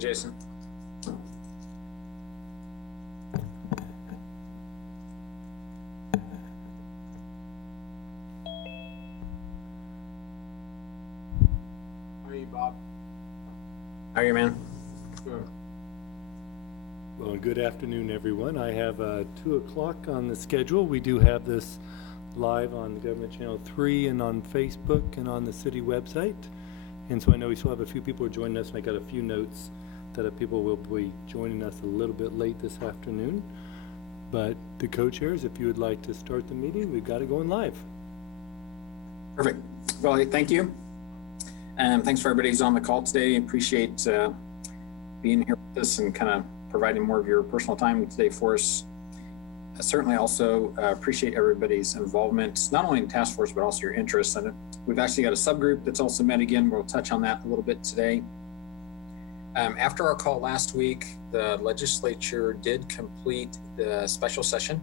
Jason. How are you, Bob? How are you, man? Good. Well, good afternoon, everyone. I have 2 o'clock on the schedule. We do have this live on the Government Channel 3 and on Facebook and on the city website. And so I know we still have a few people who are joining us, and I got a few notes that people will be joining us a little bit late this afternoon. But the co-chairs, if you would like to start the meeting, we've got it going live. Perfect. Well, thank you. And thanks for everybody who's on the call today. Appreciate being here with us and kind of providing more of your personal time today for us. I certainly also appreciate everybody's involvement, not only in task force, but also your interest. And we've actually got a subgroup that's also met again. We'll touch on that a little bit today. After our call last week, the legislature did complete the special session,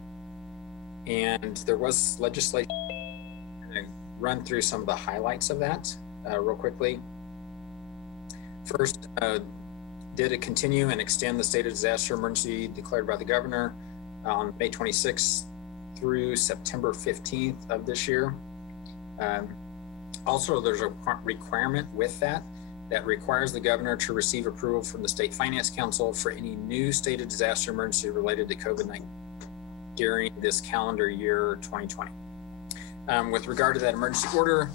and there was legislation. I'm going to run through some of the highlights of that real quickly. First, did it continue and extend the state of disaster emergency declared by the governor on May 26th through September 15th of this year. Also, there's a requirement with that requires the governor to receive approval from the State Finance Council for any new state of disaster emergency related to COVID-19 during this calendar year 2020. With regard to that emergency order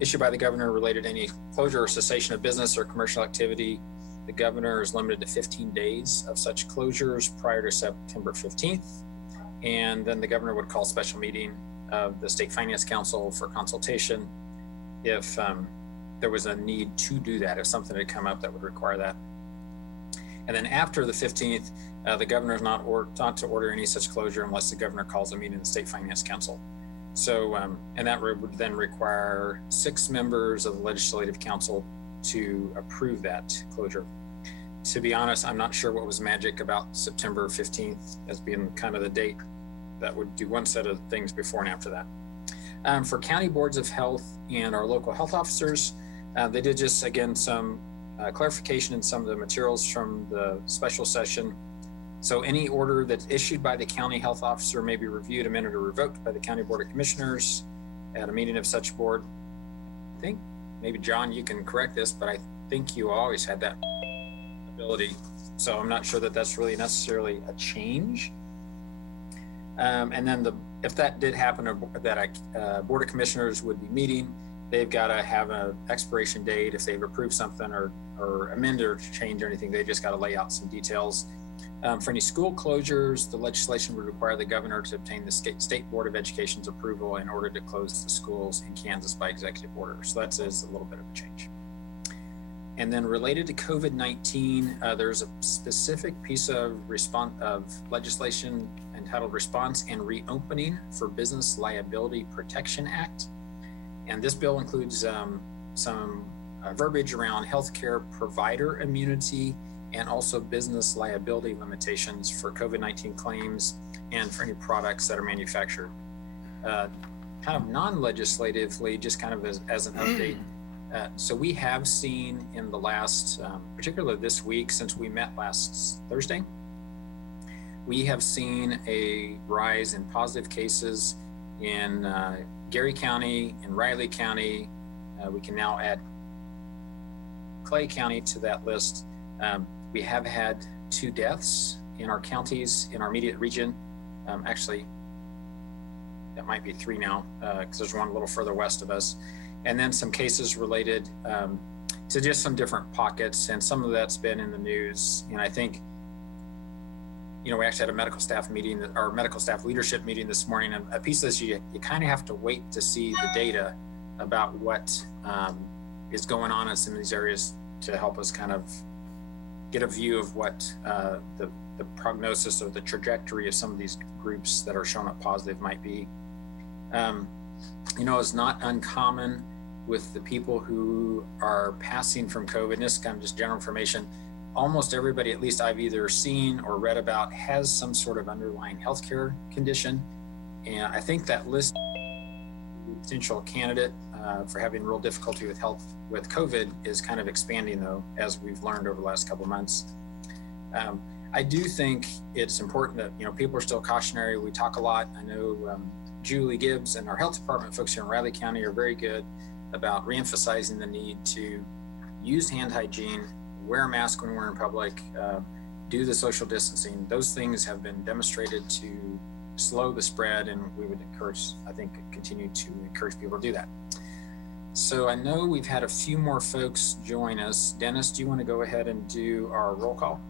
issued by the governor related to any closure or cessation of business or commercial activity, the governor is limited to 15 days of such closures prior to September 15th. And then the governor would call a special meeting of the State Finance Council for consultation if there was a need to do that, if something had come up that would require that. And then after the 15th, the governor is not to order any such closure unless the governor calls a meeting of the State Finance Council. So, and that would then require 6 members of the Legislative Council to approve that closure. To be honest, I'm not sure what was magic about September 15th as being kind of the date that would do one set of things before and after that. For county boards of health and our local health officers, they did just, again, some clarification in some of the materials from the special session. So any order that's issued by the county health officer may be reviewed, amended, or revoked by the County Board of Commissioners at a meeting of such board. I think, maybe John, you can correct this, but I think you always had that ability. So I'm not sure that that's really necessarily a change. And then if that did happen, that a Board of Commissioners would be meeting, they've got to have an expiration date. If they've approved something or amended or changed or anything, they just got to lay out some details. For any school closures, the legislation would require the governor to obtain the State Board of Education's approval in order to close the schools in Kansas by executive order. So that is a little bit of a change. And then related to COVID-19, there's a specific piece of legislation entitled Response and Reopening for Business Liability Protection Act. And this bill includes some verbiage around healthcare provider immunity and also business liability limitations for COVID-19 claims and for any products that are manufactured. Kind of non-legislatively, just kind of as an update. So we have seen in the last, particularly this week, since we met last Thursday, we have seen a rise in positive cases in Gary County, in Riley County. We can now add Clay County to that list. We have had 2 deaths in our counties, in our immediate region. Actually, that might be 3 now, because there's one a little further west of us. And then some cases related to just some different pockets, and some of that's been in the news. And I think, we actually had a medical staff meeting, our medical staff leadership meeting this morning, and a piece of this, you kind of have to wait to see the data about what is going on in some of these areas to help us kind of get a view of what the prognosis or the trajectory of some of these groups that are showing up positive might be. It's not uncommon with the people who are passing from COVID, and this is kind of just general information. Almost everybody, at least I've either seen or read about, has some sort of underlying healthcare condition. And I think that list potential candidate for having real difficulty with health with COVID is kind of expanding, though, as we've learned over the last couple of months. I do think it's important that, people are still cautionary. We talk a lot. I know Julie Gibbs and our health department folks here in Riley County are very good about reemphasizing the need to use hand hygiene, wear a mask when we're in public, do the social distancing. Those things have been demonstrated to slow the spread, and we would continue to encourage people to do that. So I know we've had a few more folks join us. Dennis, do you want to go ahead and do our roll call?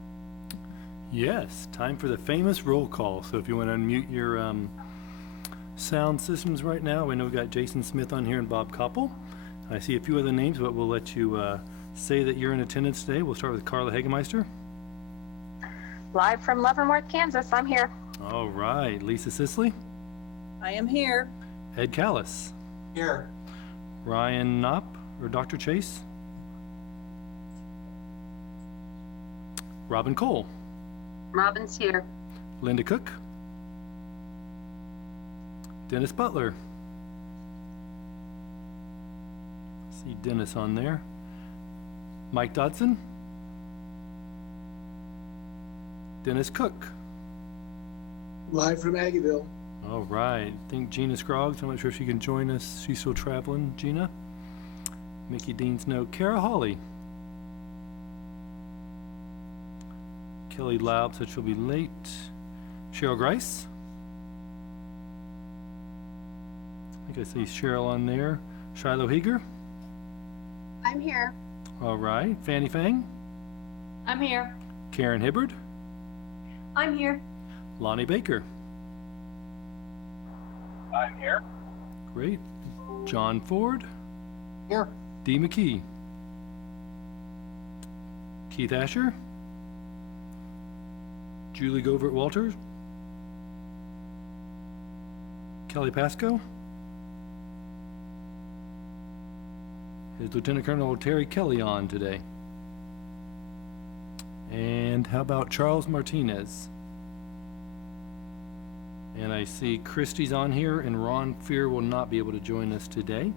Yes, time for the famous roll call. So if you want to unmute your sound systems right now, I know we've got Jason Smith on here and Bob Koppel. I see a few other names, but we'll let you say that you're in attendance today. We'll start with Carla Hagemeister. Live from Leavenworth, Kansas. I'm here. All right. Lisa Sisley. I am here. Ed Callis. Here. Ryan Knopp, or Dr. Chase. Robin Cole. Robin's here. Linda Cook. Dennis Butler. See Dennis on there. Mike Dodson. Dennis Cook. Live from Aggieville. All right. I think Gina Scroggs. I'm not sure if she can join us. She's still traveling. Gina. Mickey Dean's no. Kara Hawley. Kelly Laub said she'll be late. Cheryl Grice. I think I see Cheryl on there. Shiloh Heeger. I'm here. All right. Fanny Fang. I'm here. Karen Hibbard. I'm here. Lonnie Baker. I'm here. Great. John Ford. Here. Dee McKee. Keith Asher. Julie Govert Walters. Kelly Pasco. Is Lieutenant Colonel Terry Kelly on today? And how about Charles Martinez? And I see Christie's on here, and Ron Fear will not be able to join us today.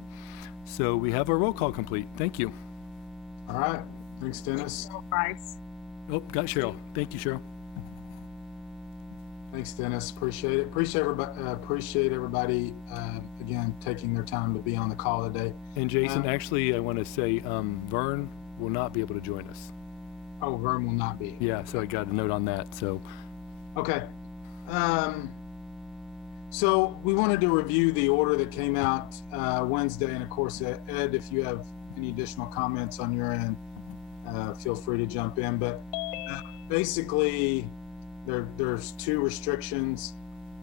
So we have our roll call complete. Thank you. All right. Thanks, Dennis. Price. Oh, got Cheryl. Thank you, Cheryl. Thanks, Dennis. Appreciate it. Appreciate everybody again taking their time to be on the call today. And Jason, actually, I want to say Vern will not be able to join us. Oh, Vern will not be. Yeah, so I got a note on that. So, okay. So we wanted to review the order that came out Wednesday, and of course, Ed, if you have any additional comments on your end, feel free to jump in. But basically, there's two restrictions.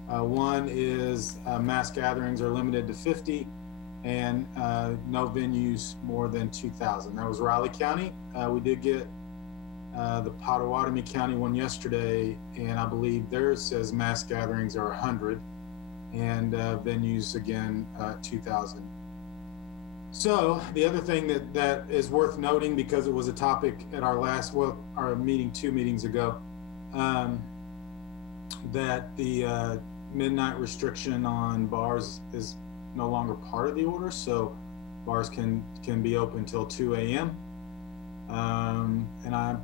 One is mass gatherings are limited to 50, and no venues more than 2,000. That was Riley County. We did get the Pottawatomie County one yesterday, and I believe theirs says mass gatherings are 100, and venues again 2,000. So the other thing that is worth noting, because it was a topic at our meeting 2 meetings ago, that the midnight restriction on bars is no longer part of the order, so bars can be open till 2 a.m. And I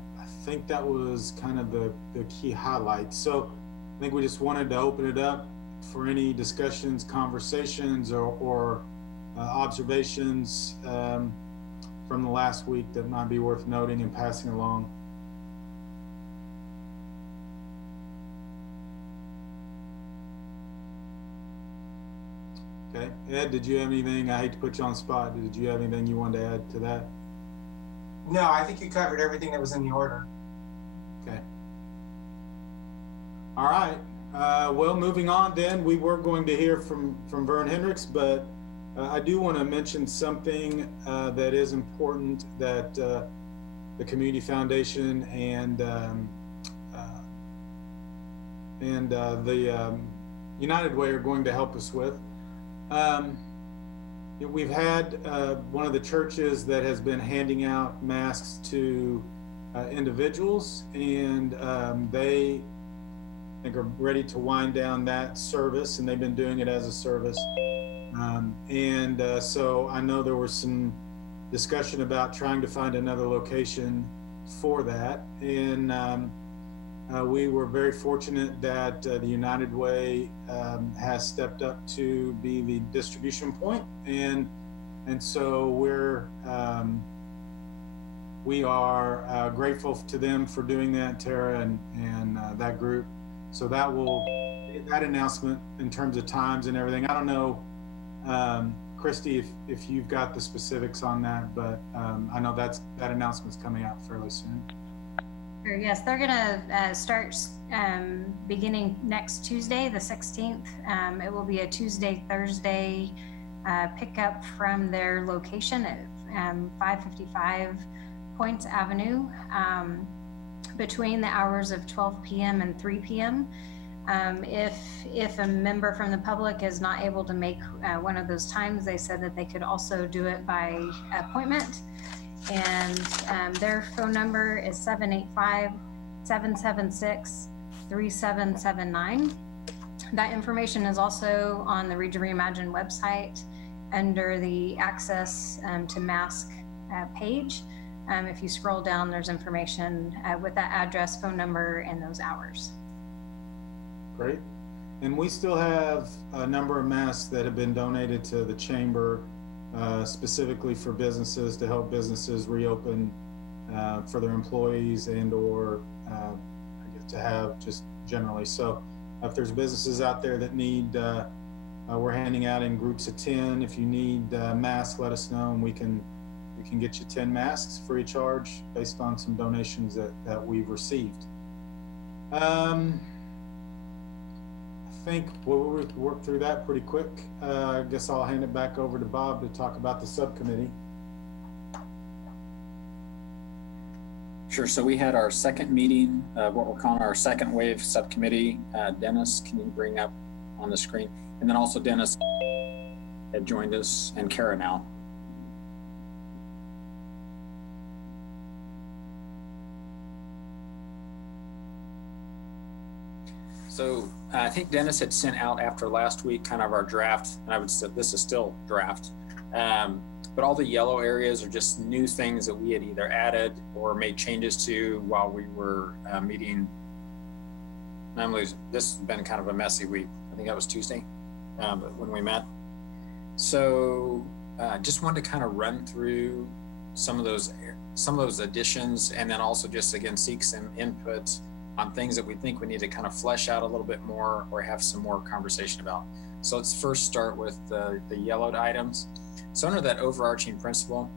think that was kind of the key highlight. So I think we just wanted to open it up for any discussions, conversations, or observations from the last week that might be worth noting and passing along. Okay, Ed, did you have anything? I hate to put you on the spot. Did you have anything you wanted to add to that? No, I think you covered everything that was in the order. Okay. All right. Well, moving on then, we were going to hear from Vern Hendricks, but I do want to mention something that is important that the Community Foundation and the United Way are going to help us with. We've had one of the churches that has been handing out masks to individuals, and they I think are ready to wind down that service, and they've been doing it as a service. So I know there was some discussion about trying to find another location for that. And we were very fortunate that the United Way has stepped up to be the distribution point. And so we are grateful to them for doing that, Tara and that group. So that announcement in terms of times and everything, I don't know, Christy, if you've got the specifics on that, but I know that announcement's coming out fairly soon. Sure, yes, they're gonna start beginning next Tuesday, the 16th. It will be a Tuesday, Thursday pickup from their location at 555 Points Avenue between the hours of 12 p.m. and 3 p.m. If a member from the public is not able to make one of those times, they said that they could also do it by appointment. And their phone number is 785-776-3779. That information is also on the Region Reimagine website under the Access to Mask page. If you scroll down, there's information with that address, phone number, and those hours. Great. And we still have a number of masks that have been donated to the chamber specifically for businesses, to help businesses reopen for their employees and or I guess to have just generally. So if there's businesses out there that need, we're handing out in groups of 10. If you need masks, let us know and we can get you 10 masks free of charge based on some donations that we've received. I think we'll work through that pretty quick. I guess I'll hand it back over to Bob to talk about the subcommittee. Sure. So we had our second meeting, what we're calling our second wave subcommittee. Dennis, can you bring up on the screen? And then also Dennis had joined us, and Kara now. So I think Dennis had sent out after last week kind of our draft, and I would say this is still draft, but all the yellow areas are just new things that we had either added or made changes to while we were meeting. Normally, this has been kind of a messy week. I think that was Tuesday when we met. So just wanted to kind of run through some of those additions, and then also just again seek some input on things that we think we need to kind of flesh out a little bit more or have some more conversation about. So let's first start with the yellowed items. So under that overarching principle,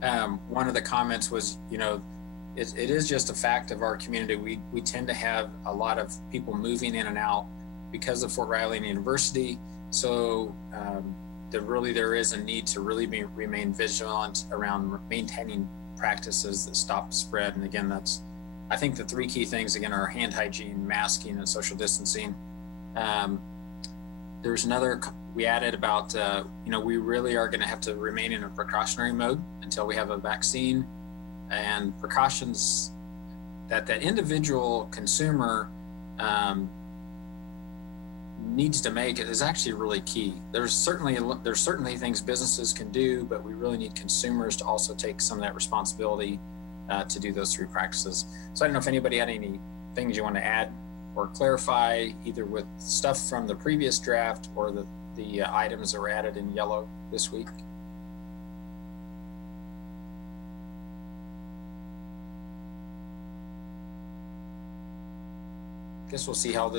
one of the comments was, it is just a fact of our community. We tend to have a lot of people moving in and out because of Fort Riley University. So there is a need to really remain vigilant around maintaining practices that stop spread. And again, I think the three key things, again, are hand hygiene, masking, and social distancing. There's another, we added about, we really are going to have to remain in a precautionary mode until we have a vaccine, and precautions that that individual consumer needs to make is actually really key. There's certainly things businesses can do, but we really need consumers to also take some of that responsibility to do those three practices. So I don't know if anybody had any things you want to add or clarify, either with stuff from the previous draft or the items that were added in yellow this week. I guess we'll see how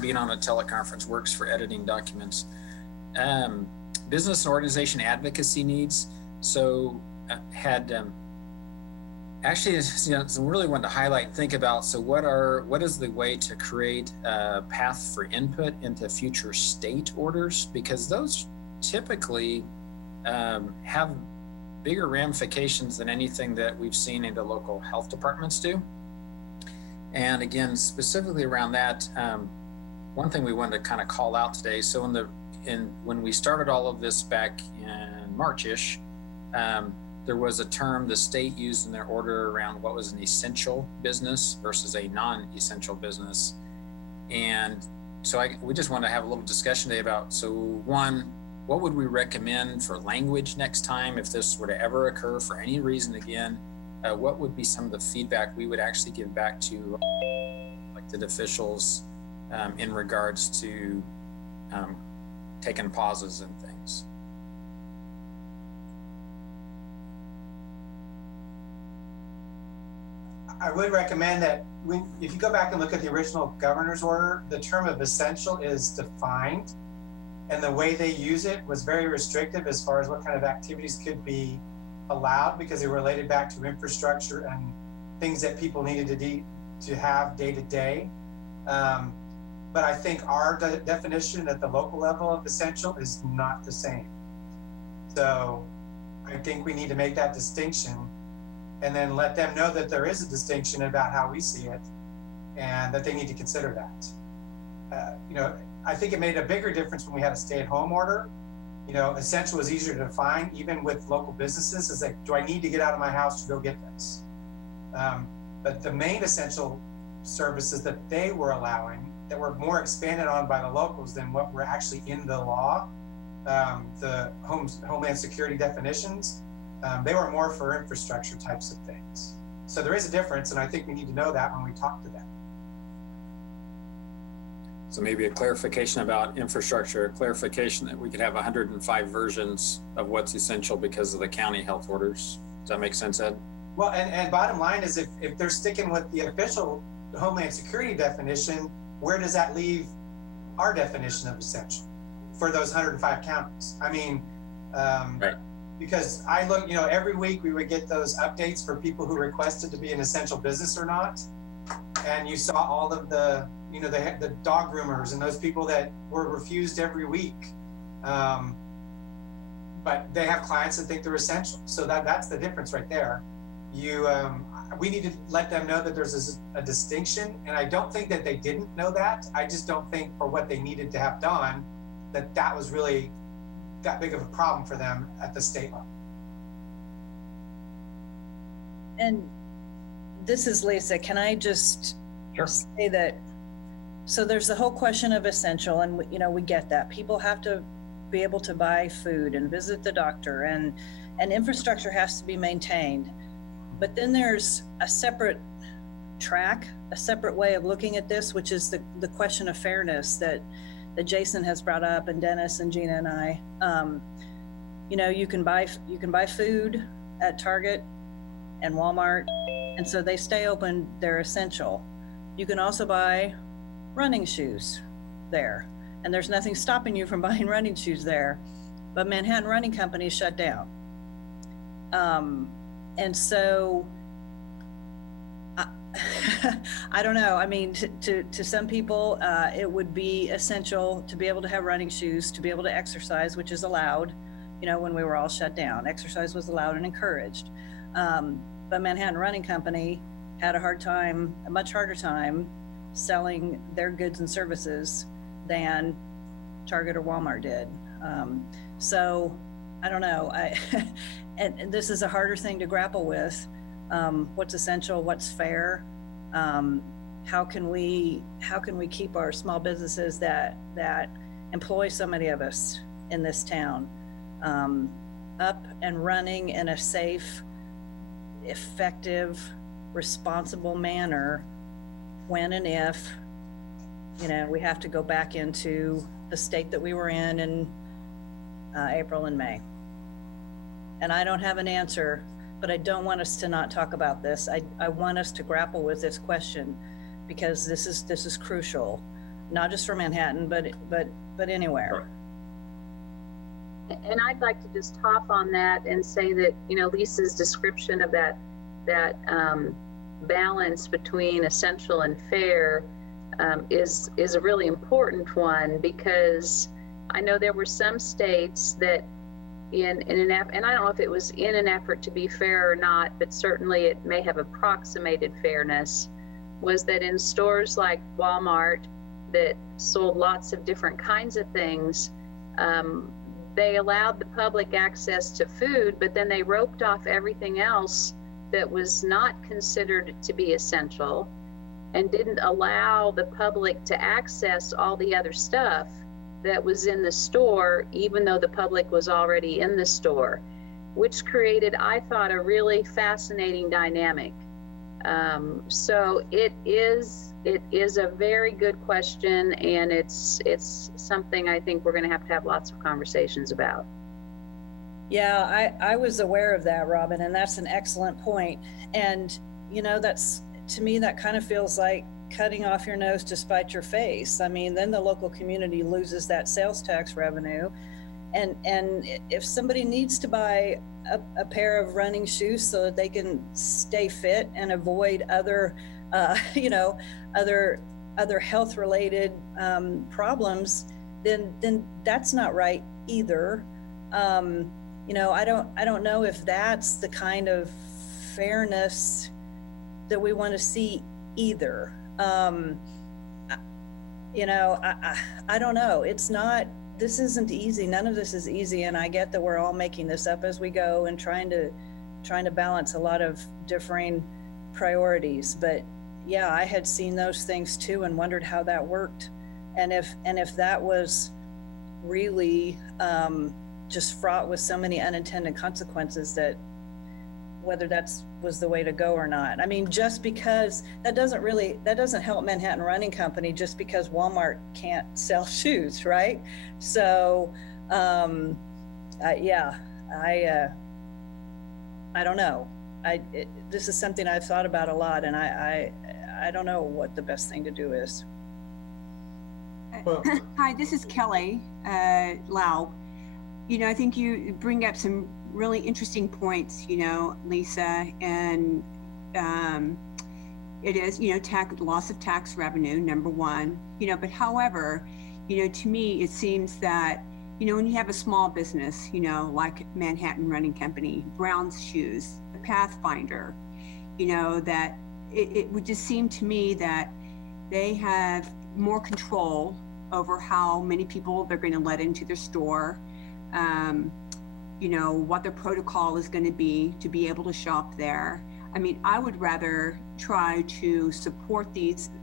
being on a teleconference works for editing documents. Business and organization advocacy needs. So actually, it's really wanted to highlight and think about, so what is the way to create a path for input into future state orders? Because those typically have bigger ramifications than anything that we've seen in the local health departments do. And again, specifically around that, one thing we wanted to kind of call out today, so when we started all of this back in March-ish, there was a term the state used in their order around what was an essential business versus a non-essential business. And we just want to have a little discussion today about, so one, what would we recommend for language next time if this were to ever occur for any reason again? What would be some of the feedback we would actually give back to elected officials in regards to taking pauses and things? I would recommend that if you go back and look at the original governor's order, the term of essential is defined, and the way they use it was very restrictive as far as what kind of activities could be allowed, because they related back to infrastructure and things that people needed to have day to day. But I think our definition at the local level of essential is not the same. So I think we need to make that distinction and then let them know that there is a distinction about how we see it and that they need to consider that. I think it made a bigger difference when we had a stay-at-home order. Essential was easier to define, even with local businesses. Is like, do I need to get out of my house to go get this? But the main essential services that they were allowing, that were more expanded on by the locals than what were actually in the law, the Homeland Security definitions, they were more for infrastructure types of things. So there is a difference, and I think we need to know that when we talk to them. So maybe a clarification about infrastructure, a clarification that we could have 105 versions of what's essential because of the county health orders. Does that make sense, Ed? Well, and bottom line is if they're sticking with the official Homeland Security definition, where does that leave our definition of essential for those 105 counties? I mean, right. Because I look, every week we would get those updates for people who requested to be an essential business or not. And you saw all of the dog groomers and those people that were refused every week. But they have clients that think they're essential. So that's the difference right there. We need to let them know that there's a distinction. And I don't think that they didn't know that. I just don't think for what they needed to have done, that was really that big of a problem for them at the state level. And this is Lisa. Can I just say that, so there's the whole question of essential, and we get that. People have to be able to buy food and visit the doctor, and infrastructure has to be maintained. But then there's a separate track, a separate way of looking at this, which is the question of fairness that Jason has brought up, and Dennis and Gina and I. You can buy food at Target and Walmart, and so they stay open. They're essential. You can also buy running shoes there, and there's nothing stopping you from buying running shoes there. But Manhattan Running Company is shut down, and so. I don't know. I mean, to some people, it would be essential to be able to have running shoes, to be able to exercise, which is allowed. When we were all shut down, exercise was allowed and encouraged. But Manhattan Running Company had a much harder time selling their goods and services than Target or Walmart did. So I don't know. And this is a harder thing to grapple with. What's essential, what's fair, how can we keep our small businesses that employ so many of us in this town up and running in a safe, effective, responsible manner when and if we have to go back into the state that we were in April and May. And I don't have an answer, but I don't want us to not talk about this. I want us to grapple with this question, because this is crucial, not just for Manhattan, but anywhere. And I'd like to just hop on that and say that, Lisa's description of that balance between essential and fair is a really important one, because I know there were some states that in an effort, and I don't know if it was in an effort to be fair or not, but certainly it may have approximated fairness, was that in stores like Walmart that sold lots of different kinds of things, they allowed the public access to food, but then they roped off everything else that was not considered to be essential. and didn't allow the public to access all the other stuff that was in the store, even though the public was already in the store, which created, I thought, a really fascinating dynamic. So it is a very good question, and it's something I think we're going to have lots of conversations about. Yeah, I was aware of that, Robin, and that's an excellent point. And, you know, that's, to me, that kind of feels like cutting off your nose to spite your face. I mean, then the local community loses that sales tax revenue. And if somebody needs to buy a pair of running shoes so that they can stay fit and avoid other, other health-related problems, then that's not right either. You know, I don't know if that's the kind of fairness that we want to see either. You know, I don't know. This isn't easy. None of this is easy. And I get that we're all making this up as we go and trying to balance a lot of differing priorities. But yeah, I had seen those things too and wondered how that worked. And if that was really just fraught with so many unintended consequences, that whether was the way to go or not. I mean, just because that doesn't help Manhattan Running Company just because Walmart can't sell shoes, right? So, yeah, I don't know. This is something I've thought about a lot, and I don't know what the best thing to do is. Hi, this is Kelly Laub. You know, I think you bring up some really interesting points, you know, Lisa, and it is, you know, loss of tax revenue, number one, you know, but however, you know, to me, it seems that, you know, when you have a small business, you know, like Manhattan Running Company, Brown's Shoes, the Pathfinder, you know, that it would just seem to me that they have more control over how many people they're going to let into their store, you know, what their protocol is going to be able to shop there. I mean, I would rather try to support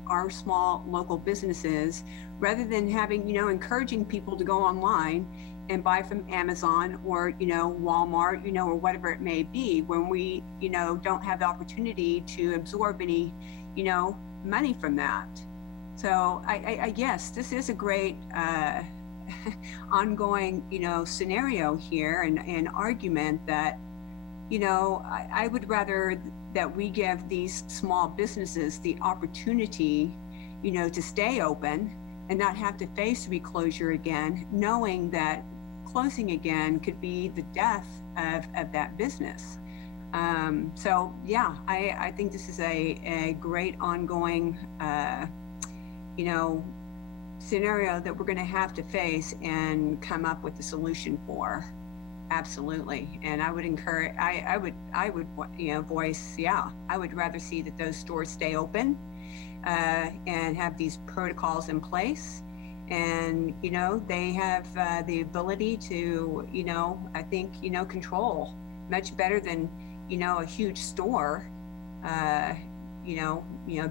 our small local businesses rather than having, you know, encouraging people to go online and buy from Amazon or, you know, Walmart, you know, or whatever it may be, when we, you know, don't have the opportunity to absorb any, you know, money from that. So I guess this is a great ongoing, you know, scenario here and argument that, you know, I would rather that we give these small businesses the opportunity, you know, to stay open and not have to face reclosure again, knowing that closing again could be the death of that business. So yeah, I think this is a great ongoing, you know, scenario that we're going to have to face and come up with a solution for. Absolutely. And I would encourage, I would, you know, voice, yeah, I would rather see that those stores stay open and have these protocols in place. And, you know, they have the ability to, you know, I think, you know, control much better than, you know, a huge store, you know,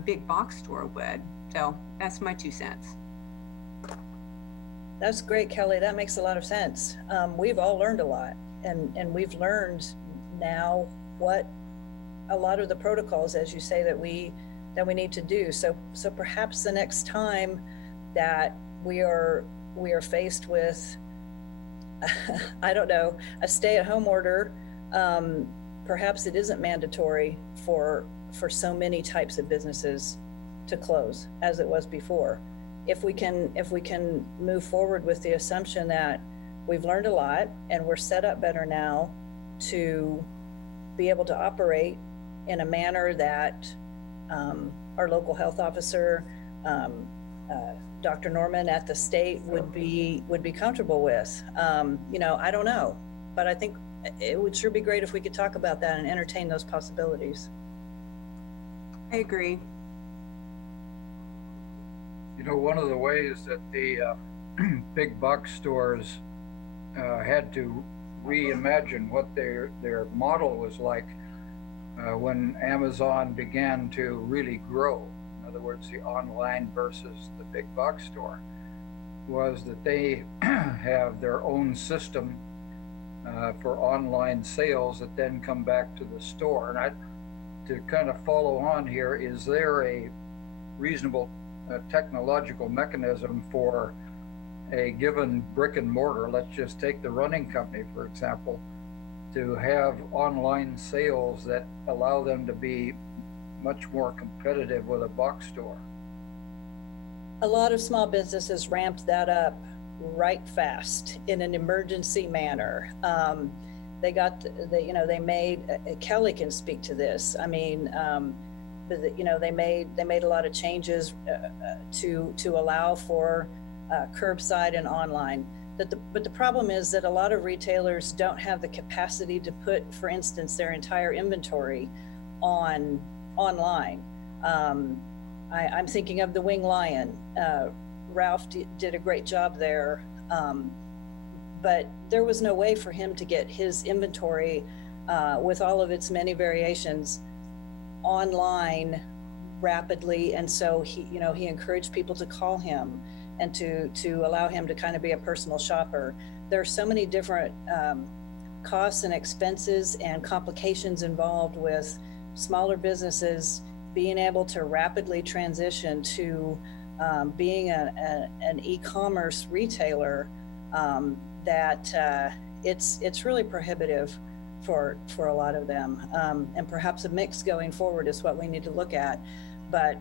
big box store would. So that's my 2 cents. That's great, Kelly. That makes a lot of sense. We've all learned a lot, and we've learned now what a lot of the protocols, as you say, that we need to do. So perhaps the next time that we are faced with, I don't know, a stay-at-home order, perhaps it isn't mandatory for so many types of businesses to close as it was before. If we can move forward with the assumption that we've learned a lot and we're set up better now to be able to operate in a manner that our local health officer, Dr. Norman at the state would be comfortable with. You know, I don't know, but I think it would sure be great if we could talk about that and entertain those possibilities. I agree. You know, one of the ways that the big box stores had to reimagine what their model was like when Amazon began to really grow. in other words, the online versus the big box store, was that they have their own system for online sales that then come back to the store. And to kind of follow on here, is there a reasonable technological mechanism for a given brick and mortar, let's just take the running company, for example, to have online sales that allow them to be much more competitive with a box store? A lot of small businesses ramped that up right fast in an emergency manner. They made, Kelly can speak to this. I mean, they made a lot of changes to allow for curbside and online. But the problem is that a lot of retailers don't have the capacity to put, for instance, their entire inventory online. I'm thinking of the Wing Lion. Ralph did a great job there, but there was no way for him to get his inventory with all of its many variations online rapidly, and so he encouraged people to call him and to allow him to kind of be a personal shopper. There are so many different costs and expenses and complications involved with smaller businesses being able to rapidly transition to being an e-commerce retailer, that it's really prohibitive for a lot of them. And perhaps a mix going forward is what we need to look at. But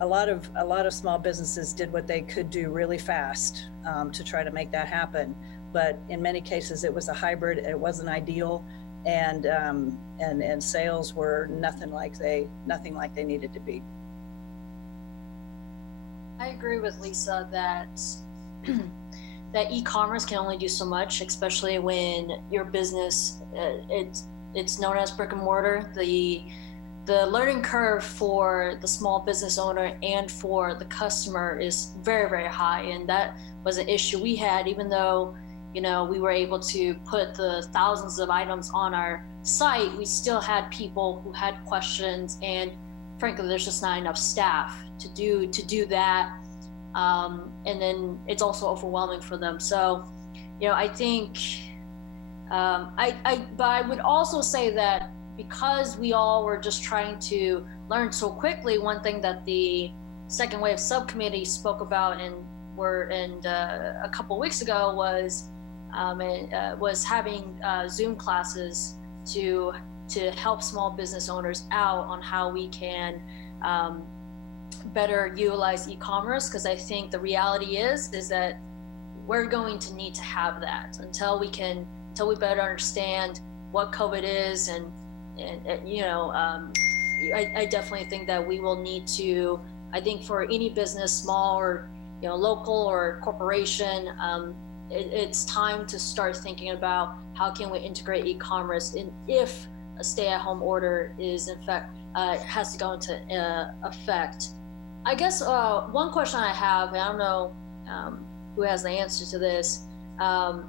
a lot of small businesses did what they could do really fast to try to make that happen. But in many cases, it was a hybrid. It wasn't ideal, and sales were nothing like they needed to be. I agree with Lisa that that e-commerce can only do so much, especially when your business it's known as brick and mortar. The learning curve for the small business owner and for the customer is very, very high, and that was an issue we had. Even though we were able to put the thousands of items on our site, we still had people who had questions, and frankly, there's just not enough staff to do that. And then it's also overwhelming for them. So, I think, but I would also say that because we all were just trying to learn so quickly, one thing that the Second Wave Subcommittee spoke about a couple weeks ago was having Zoom classes to help small business owners out on how we can better utilize e-commerce, because I think the reality is that we're going to need to have that until we better understand what COVID is, and I definitely think that we will need to. I think for any business, small or local or corporation, it's time to start thinking about how can we integrate e-commerce, and if a stay-at-home order is in fact has to go into effect. I guess one question I have, and I don't know who has the answer to this. How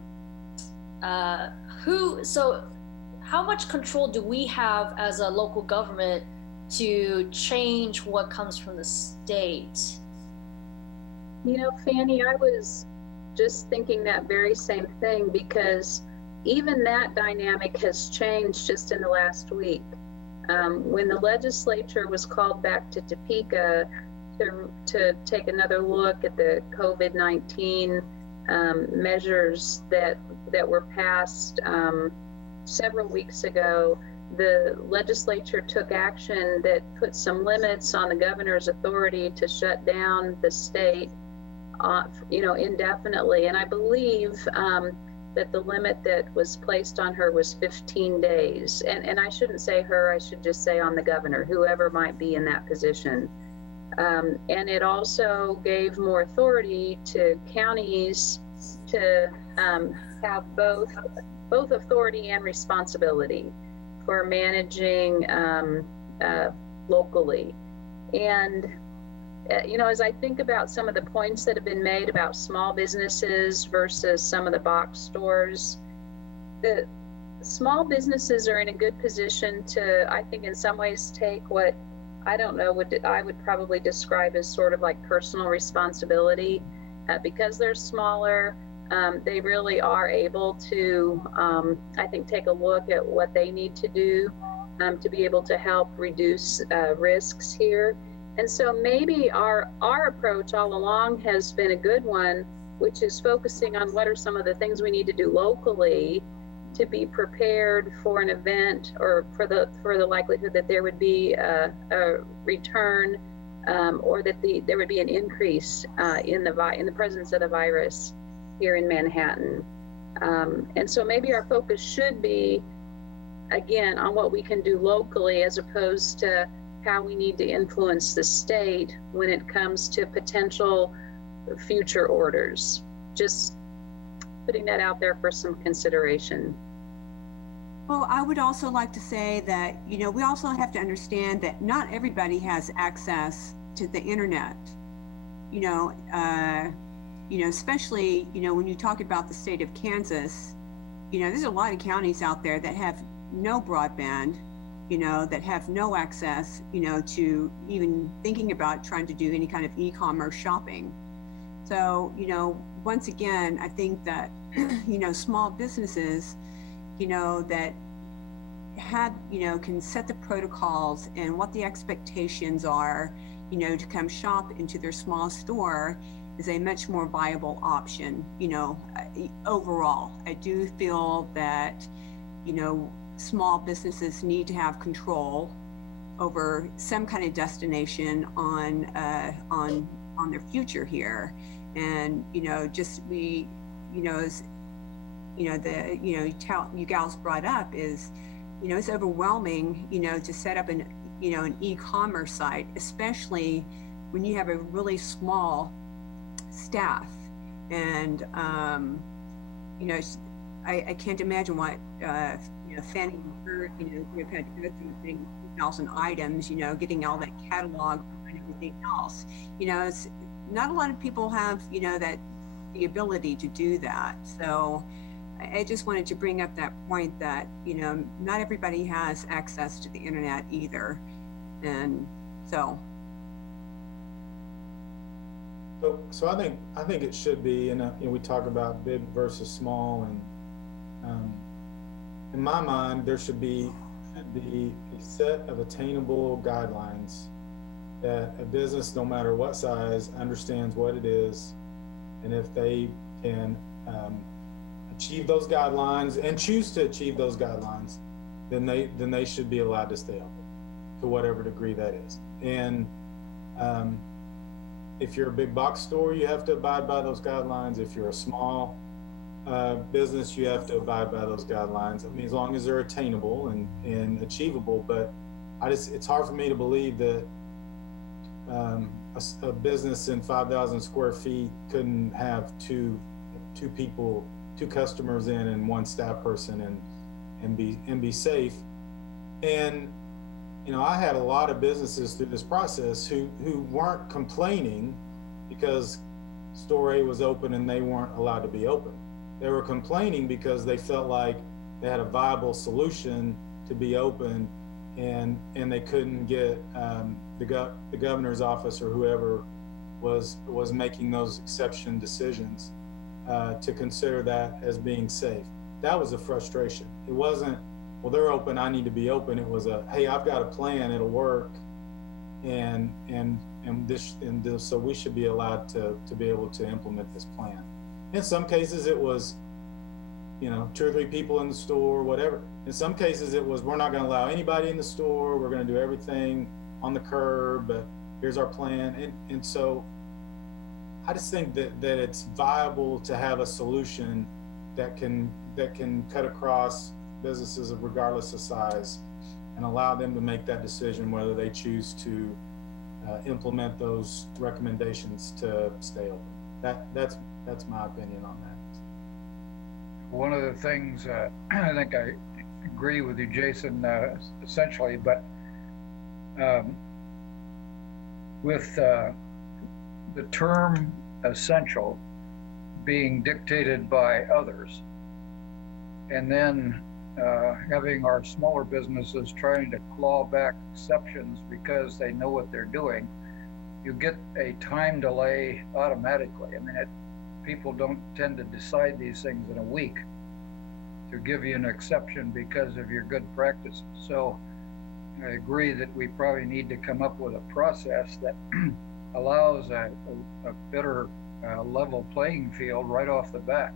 much control do we have as a local government to change what comes from the state? Fanny, I was just thinking that very same thing, because even that dynamic has changed just in the last week. When the legislature was called back to Topeka to take another look at the COVID-19 measures that were passed several weeks ago, the legislature took action that put some limits on the governor's authority to shut down the state, indefinitely. And I believe that the limit that was placed on her was 15 days. And I shouldn't say her, I should just say on the governor, whoever might be in that position. And it also gave more authority to counties to have both authority and responsibility for managing locally. And as I think about some of the points that have been made about small businesses versus some of the box stores, the small businesses are in a good position to, I think, in some ways take what I don't know what I would probably describe as sort of like personal responsibility. Because they're smaller, they really are able to, I think, take a look at what they need to do to be able to help reduce risks here. And so maybe our approach all along has been a good one, which is focusing on what are some of the things we need to do locally to be prepared for an event, or for the likelihood that there would be a return, or that there would be an increase in the presence of the virus here in Manhattan. And so maybe our focus should be, again, on what we can do locally, as opposed to how we need to influence the state when it comes to potential future orders. Just putting that out there for some consideration. Well, I would also like to say that, we also have to understand that not everybody has access to the internet. Especially, when you talk about the state of Kansas, there's a lot of counties out there that have no broadband, that have no access, to even thinking about trying to do any kind of e-commerce shopping. So, once again, I think that, small businesses, that have, can set the protocols and what the expectations are, to come shop into their small store is a much more viable option, overall. I do feel that, small businesses need to have control over some kind of destination on their future here. And, just we, as, you gals brought up is, it's overwhelming, to set up an e-commerce site, especially when you have a really small staff. And, I can't imagine what, Fanny and her, we've had to go through 3,000 items, getting all that catalog and everything else. It's not a lot of people have, that the ability to do that. So I just wanted to bring up that point that, not everybody has access to the internet either. And so. So I think it should be, and we talk about big versus small, and in my mind, there should be a set of attainable guidelines that a business, no matter what size, understands what it is, and if they can achieve those guidelines and choose to achieve those guidelines, then they should be allowed to stay open to whatever degree that is. And if you're a big box store, you have to abide by those guidelines. If you're a small business, you have to abide by those guidelines. I mean, as long as they're attainable and achievable. But it's hard for me to believe that a business in 5,000 square feet couldn't have two customers in and one staff person and be safe. And I had a lot of businesses through this process who weren't complaining because store A was open and they weren't allowed to be open. They were complaining because they felt like they had a viable solution to be open, and they couldn't get the governor's office or whoever was making those exception decisions to consider that as being safe. That was a frustration. It wasn't, well, they're open, I need to be open. It was hey, I've got a plan, it'll work, and so we should be allowed to be able to implement this plan. In some cases, it was, 2 or 3 people in the store, whatever. In some cases, it was, we're not going to allow anybody in the store. We're going to do everything on the curb, but here's our plan. And so I just think that it's viable to have a solution that can cut across businesses regardless of size and allow them to make that decision whether they choose to implement those recommendations to stay open. That's my opinion on that. One of the things, I think I agree with you, Jason, essentially, but with the term essential being dictated by others, and then having our smaller businesses trying to claw back exceptions because they know what they're doing, you get a time delay automatically. I mean, people don't tend to decide these things in a week to give you an exception because of your good practices. So I agree that we probably need to come up with a process that allows a better level playing field right off the bat.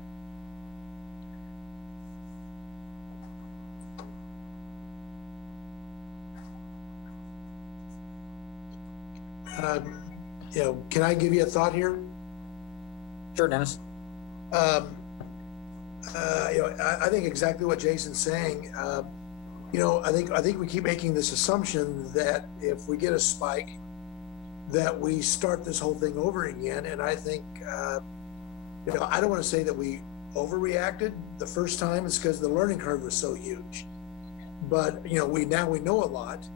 Can I give you a thought here? Sure, Dennis. I think exactly what Jason's saying. I think we keep making this assumption that if we get a spike, that we start this whole thing over again. And I think, I don't want to say that we overreacted the first time. It's because the learning curve was so huge. But we know a lot.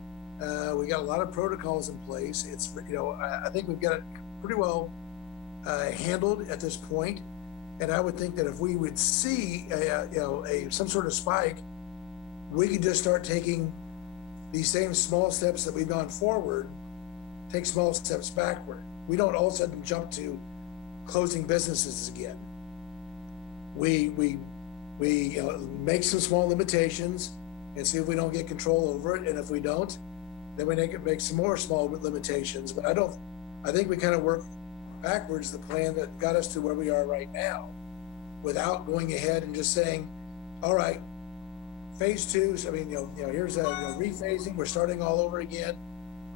We got a lot of protocols in place. It's I think we've got it pretty well handled at this point. And I would think that if we would see some sort of spike, we could just start taking these same small steps that we've gone forward, take small steps backward. We don't all of a sudden jump to closing businesses again. We make some small limitations and see if we don't get control over it. And if we don't, then we make some more small limitations. But I think we kind of work backwards the plan that got us to where we are right now, without going ahead and just saying, all right, phase two. So, here's a rephasing. We're starting all over again.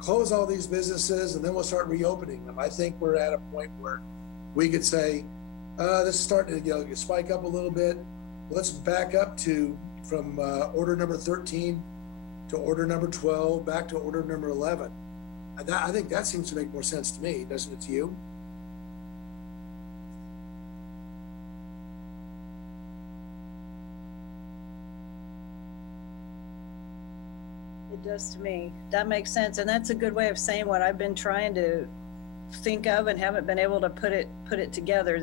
Close all these businesses, and then we'll start reopening them. I think we're at a point where we could say, this is starting to spike up a little bit. Let's back up from order number 13 to order number 12, back to order number 11. I think that seems to make more sense to me, doesn't it to you? It does to me. That makes sense. And that's a good way of saying what I've been trying to think of and haven't been able to put it together,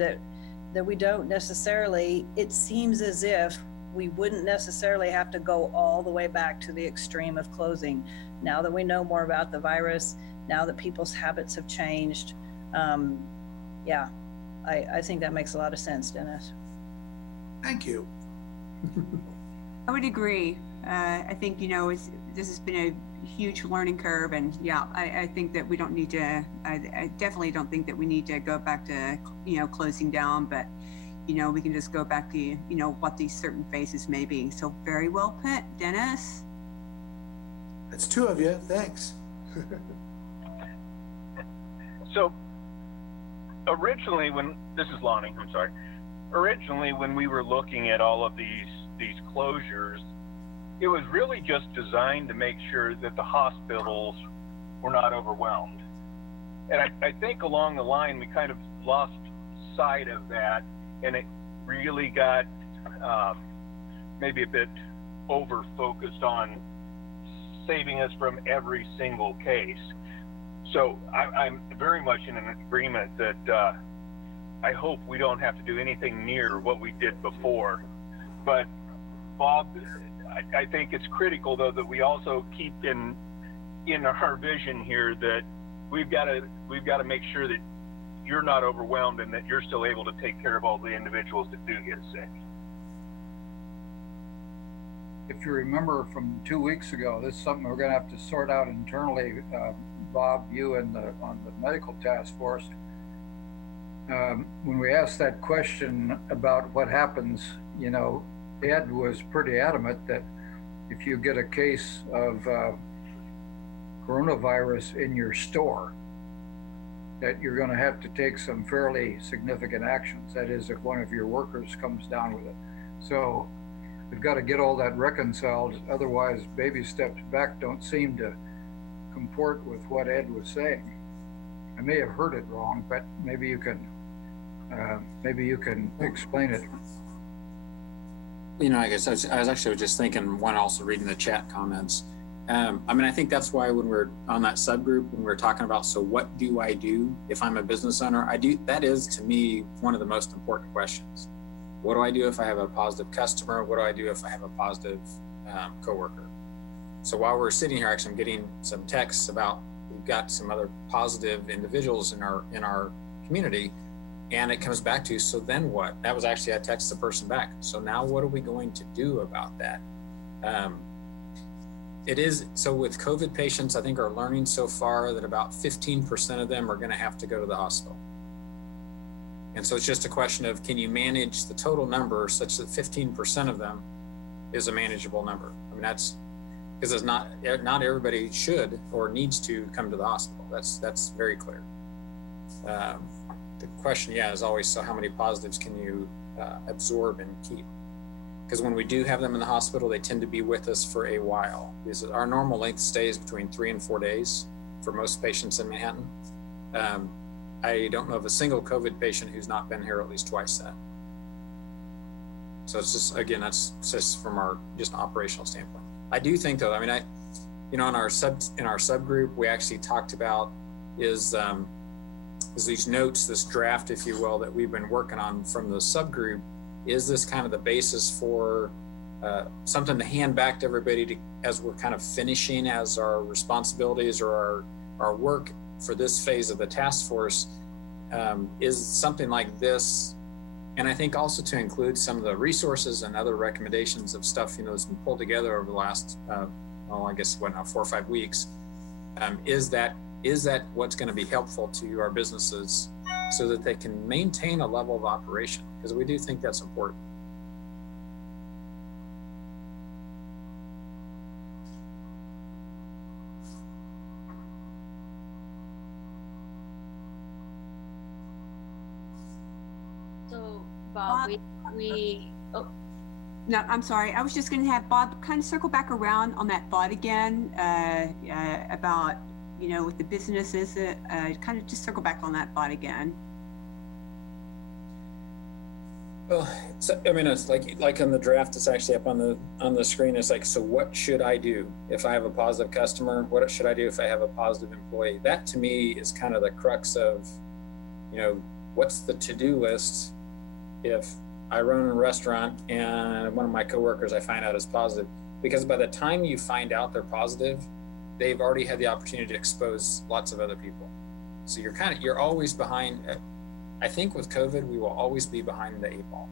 that we don't necessarily, it seems as if we wouldn't necessarily have to go all the way back to the extreme of closing. Now that we know more about the virus, now that people's habits have changed. I think that makes a lot of sense, Dennis. Thank you. I would agree. I think, this has been a huge learning curve, and I think that we don't need to, I definitely don't think that we need to go back to, closing down, but, we can just go back to, what these certain phases may be. So very well put, Dennis. That's two of you, thanks. So originally this is Lonnie, I'm sorry. Originally, when we were looking at all of these closures, it was really just designed to make sure that the hospitals were not overwhelmed. And I think along the line, we kind of lost sight of that, and it really got maybe a bit over-focused on saving us from every single case. So I'm very much in an agreement that I hope we don't have to do anything near what we did before. But Bob, I think it's critical, though, that we also keep in our vision here that we've got to make sure that you're not overwhelmed and that you're still able to take care of all the individuals that do get sick. If you remember from 2 weeks ago, this is something we're going to have to sort out internally, Bob, you and on the medical task force. When we asked that question about what happens, Ed was pretty adamant that if you get a case of coronavirus in your store, that you're going to have to take some fairly significant actions. That is, if one of your workers comes down with it. So we've got to get all that reconciled. Otherwise, baby steps back don't seem to comport with what Ed was saying. I may have heard it wrong, but maybe you can explain it. I guess I was actually just thinking, also reading the chat comments. I think that's why when we're on that subgroup, when we're talking about, so what do I do if I'm a business owner? That is, to me, one of the most important questions. What do I do if I have a positive customer? What do I do if I have a positive coworker? So while we're sitting here, actually, I'm getting some texts about we've got some other positive individuals in our community, and it comes back to, so then what? That was actually, I texted the person back. So now what are we going to do about that? It is, so with COVID patients, I think are learning so far that about 15% of them are going to have to go to the hospital. And so it's just a question of, can you manage the total number such that 15% of them is a manageable number? I mean, that's, because it's not everybody should or needs to come to the hospital. That's very clear. The question, is always, so how many positives can you absorb and keep? Because when we do have them in the hospital, they tend to be with us for a while. Our normal length of stay is between 3 and 4 days for most patients in Manhattan. I don't know of a single COVID patient who's not been here at least twice that. So it's just, again, that's just from our just operational standpoint. I do think though, I mean, in our subgroup, we actually talked about is these notes, this draft, if you will, that we've been working on from the subgroup. Is this kind of the basis for something to hand back to everybody as we're kind of finishing as our responsibilities or our work for this phase of the task force? Is something like this, and I think also to include some of the resources and other recommendations of stuff, that's been pulled together over the last, 4 or 5 weeks. Is that what's going to be helpful to our businesses so that they can maintain a level of operation? Because we do think that's important. So, Bob, No, I'm sorry. I was just going to have Bob kind of circle back around on that thought again about, with the businesses, kind of just circle back on that thought again. Well, it's like on the draft, it's actually up on the screen. It's like, so what should I do if I have a positive customer? What should I do if I have a positive employee? That to me is kind of the crux of, what's the to-do list if I run a restaurant and one of my coworkers I find out is positive? Because by the time you find out they're positive, they've already had the opportunity to expose lots of other people. So you're always behind. I think with COVID, we will always be behind the 8 ball.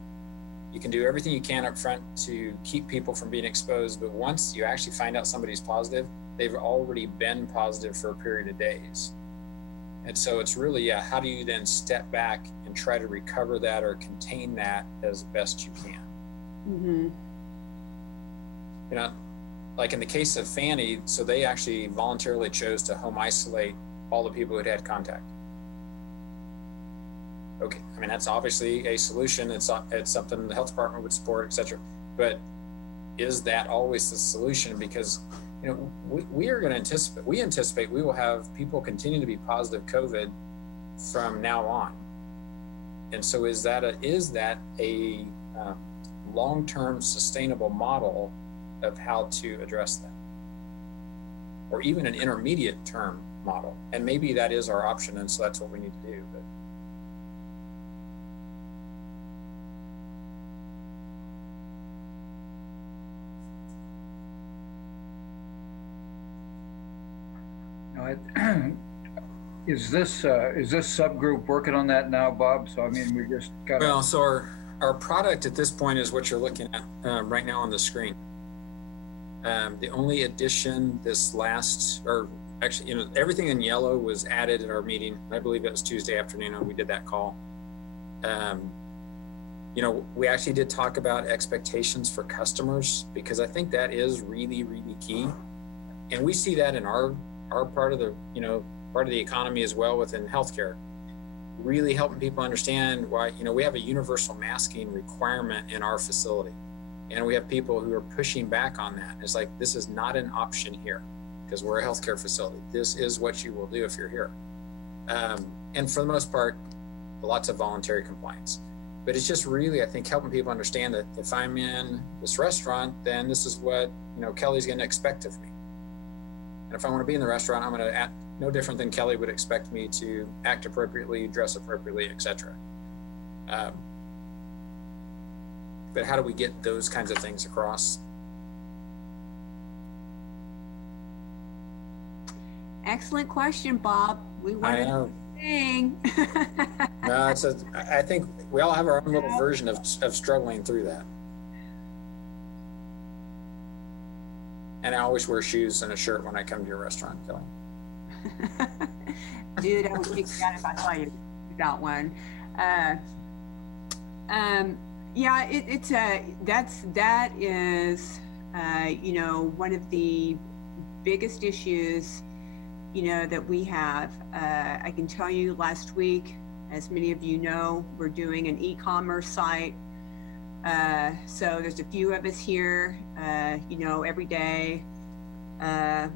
You can do everything you can up front to keep people from being exposed, but once you actually find out somebody's positive, they've already been positive for a period of days. And so it's really, how do you then step back and try to recover that or contain that as best you can? Mm-hmm. Like in the case of Fannie, so they actually voluntarily chose to home isolate all the people who'd had contact. Okay, I mean, that's obviously a solution. It's something the health department would support, et cetera. But is that always the solution? Because, we are going to anticipate we will have people continue to be positive COVID from now on. And so is that a long-term sustainable model of how to address that? Or even an intermediate term model? And maybe that is our option, and so that's what we need to do. But is this subgroup working on that now, Bob? So I mean, we just got. Well, so our product at this point is what you're looking at right now on the screen. The only addition this last, or actually, everything in yellow was added at our meeting. I believe it was Tuesday afternoon when we did that call. We actually did talk about expectations for customers, because I think that is really, really key. And we see that in our part of the, part of the economy as well within healthcare, really helping people understand why, we have a universal masking requirement in our facility. And we have people who are pushing back on that. It's like, this is not an option here because we're a healthcare facility. This is what you will do if you're here. And for the most part, lots of voluntary compliance. But it's just really, I think, helping people understand that if I'm in this restaurant, then this is what, Kelly's going to expect of me. And if I want to be in the restaurant, I'm going to act no different than Kelly would expect me to act appropriately, dress appropriately, etc. But how do we get those kinds of things across? Excellent question, Bob. We want to thing. No, I think we all have our own little version of struggling through that. And I always wear shoes and a shirt when I come to your restaurant, Kelly. Dude, I would freak out if I saw you got one. Yeah, that is you know, one of the biggest issues, you know, that we have. I can tell you last week, as many of you know, we're doing an e-commerce site. So there's a few of us here, you know, every day,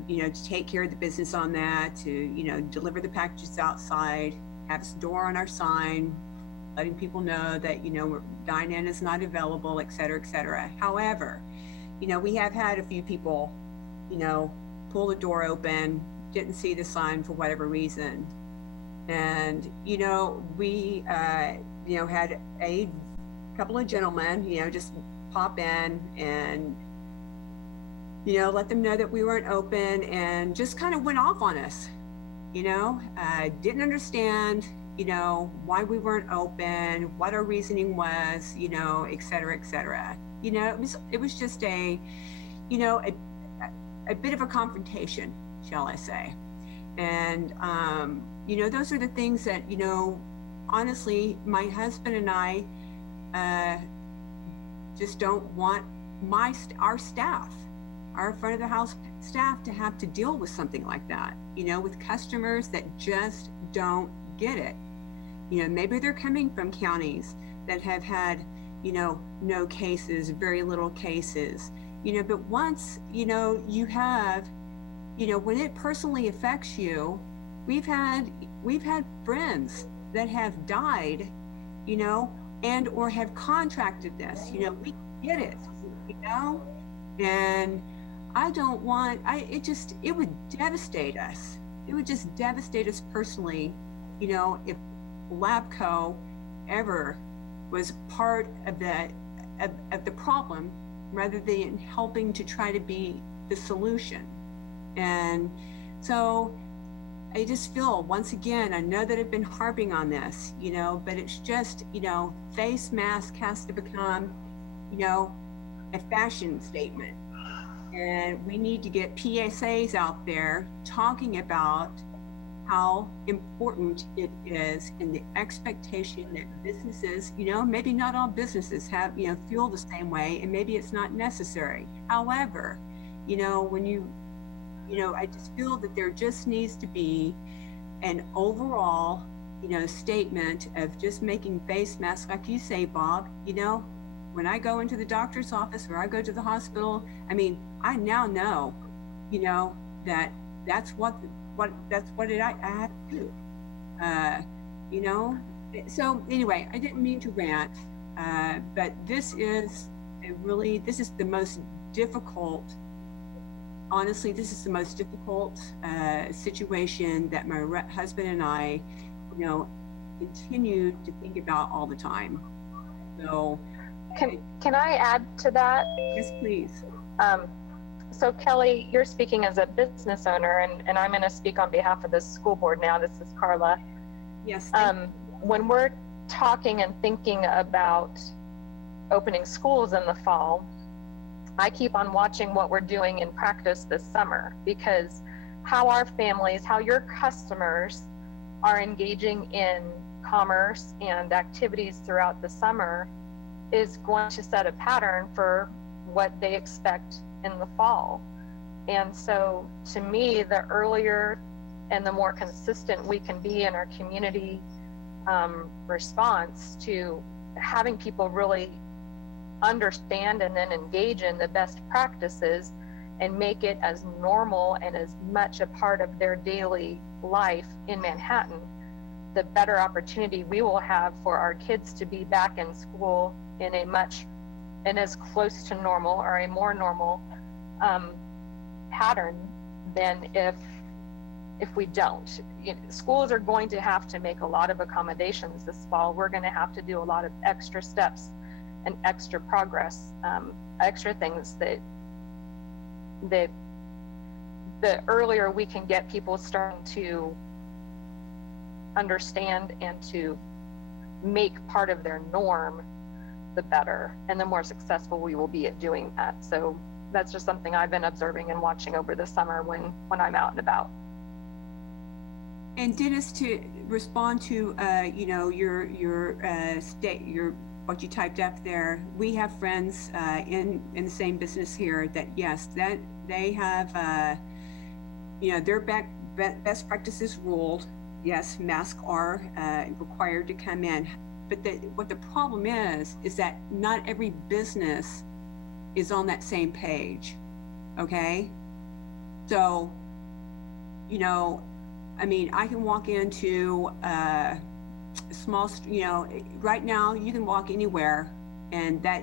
you know, to take care of the business on that, to, you know, deliver the packages outside, have a store on our sign, letting people know that, you know, dine-in is not available, et cetera, et cetera. However, you know, we have had a few people, you know, pull the door open, didn't see the sign for whatever reason. And, you know, we, you know, had a couple of gentlemen, you know, just pop in and, you know, let them know that we weren't open, and just kind of went off on us, you know, didn't understand, you know, why we weren't open, what our reasoning was, you know, et cetera, et cetera. You know, it was just a, you know, a bit of a confrontation, shall I say. And, you know, those are the things that, you know, honestly, my husband and I just don't want our staff, our front of the house staff, to have to deal with something like that, you know, with customers that just don't get it. You know, maybe they're coming from counties that have had, you know, no cases, very little cases, you know, but once, you know, you have, you know, when it personally affects you, we've had friends that have died, you know, and or have contracted this, you know, we get it, you know, and I don't want, it would devastate us. It would just devastate us personally, you know, if LabCo ever was part of the problem rather than helping to try to be the solution. And so I just feel, once again, I know that I've been harping on this, you know, but it's just, you know, face mask has to become, you know, a fashion statement. And we need to get PSAs out there talking about how important it is, and the expectation that businesses, you know, maybe not all businesses have, you know, feel the same way, and maybe it's not necessary. However, you know, when you know, I just feel that there just needs to be an overall, you know, statement of just making face masks, like you say, Bob. You know, when I go into the doctor's office or I go to the hospital, I mean, I now know, you know, that that's what I have to do. You know, so anyway, I didn't mean to rant, but this is the most difficult. Honestly, this is the most difficult situation that my husband and I, you know, continue to think about all the time. So, can I add to that? Yes, please. So Kelly, you're speaking as a business owner, and I'm going to speak on behalf of the school board now. This is Carla. Yes. When we're talking and thinking about opening schools in the fall, I keep on watching what we're doing in practice this summer, because how our families, how your customers are engaging in commerce and activities throughout the summer is going to set a pattern for what they expect in the fall. And so to me, the earlier and the more consistent we can be in our community response to having people really understand and then engage in the best practices and make it as normal and as much a part of their daily life in Manhattan, the better opportunity we will have for our kids to be back in school in a much and as close to normal or a more normal pattern than if we don't. Schools are going to have to make a lot of accommodations this fall. We're going to have to do a lot of extra steps and extra progress, extra things that the earlier we can get people starting to understand and to make part of their norm, the better, and the more successful we will be at doing that. So that's just something I've been observing and watching over the summer when I'm out and about. And Dennis, to respond to your what you typed up there, we have friends in the same business here that yes, that they have their best practices ruled. Yes, masks are required to come in, but what the problem is that not every business is on that same page. Okay, so I can walk into a small, right now you can walk anywhere and that,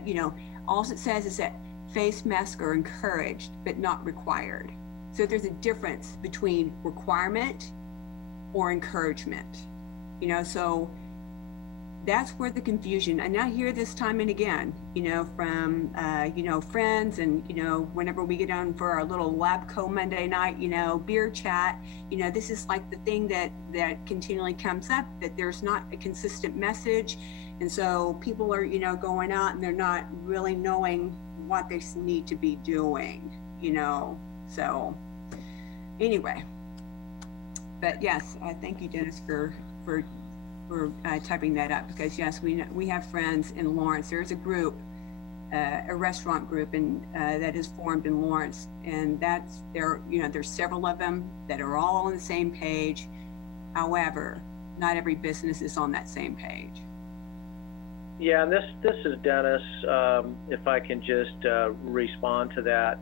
all it says is that face masks are encouraged, but not required. So there's a difference between requirement or encouragement, so that's where the confusion, and I hear this time and again, from, friends and, whenever we get on for our little LabCo Monday night, beer chat, this is like the thing that continually comes up, that there's not a consistent message. And so people are, going out and they're not really knowing what they need to be doing, so anyway, but yes, thank you, Dennis, for typing that up, because yes, we have friends in Lawrence. There's a group, a restaurant group, and that is formed in Lawrence, and there's several of them that are all on the same page. However, not every business is on that same page. Yeah, and this is Dennis. If I can just respond to that,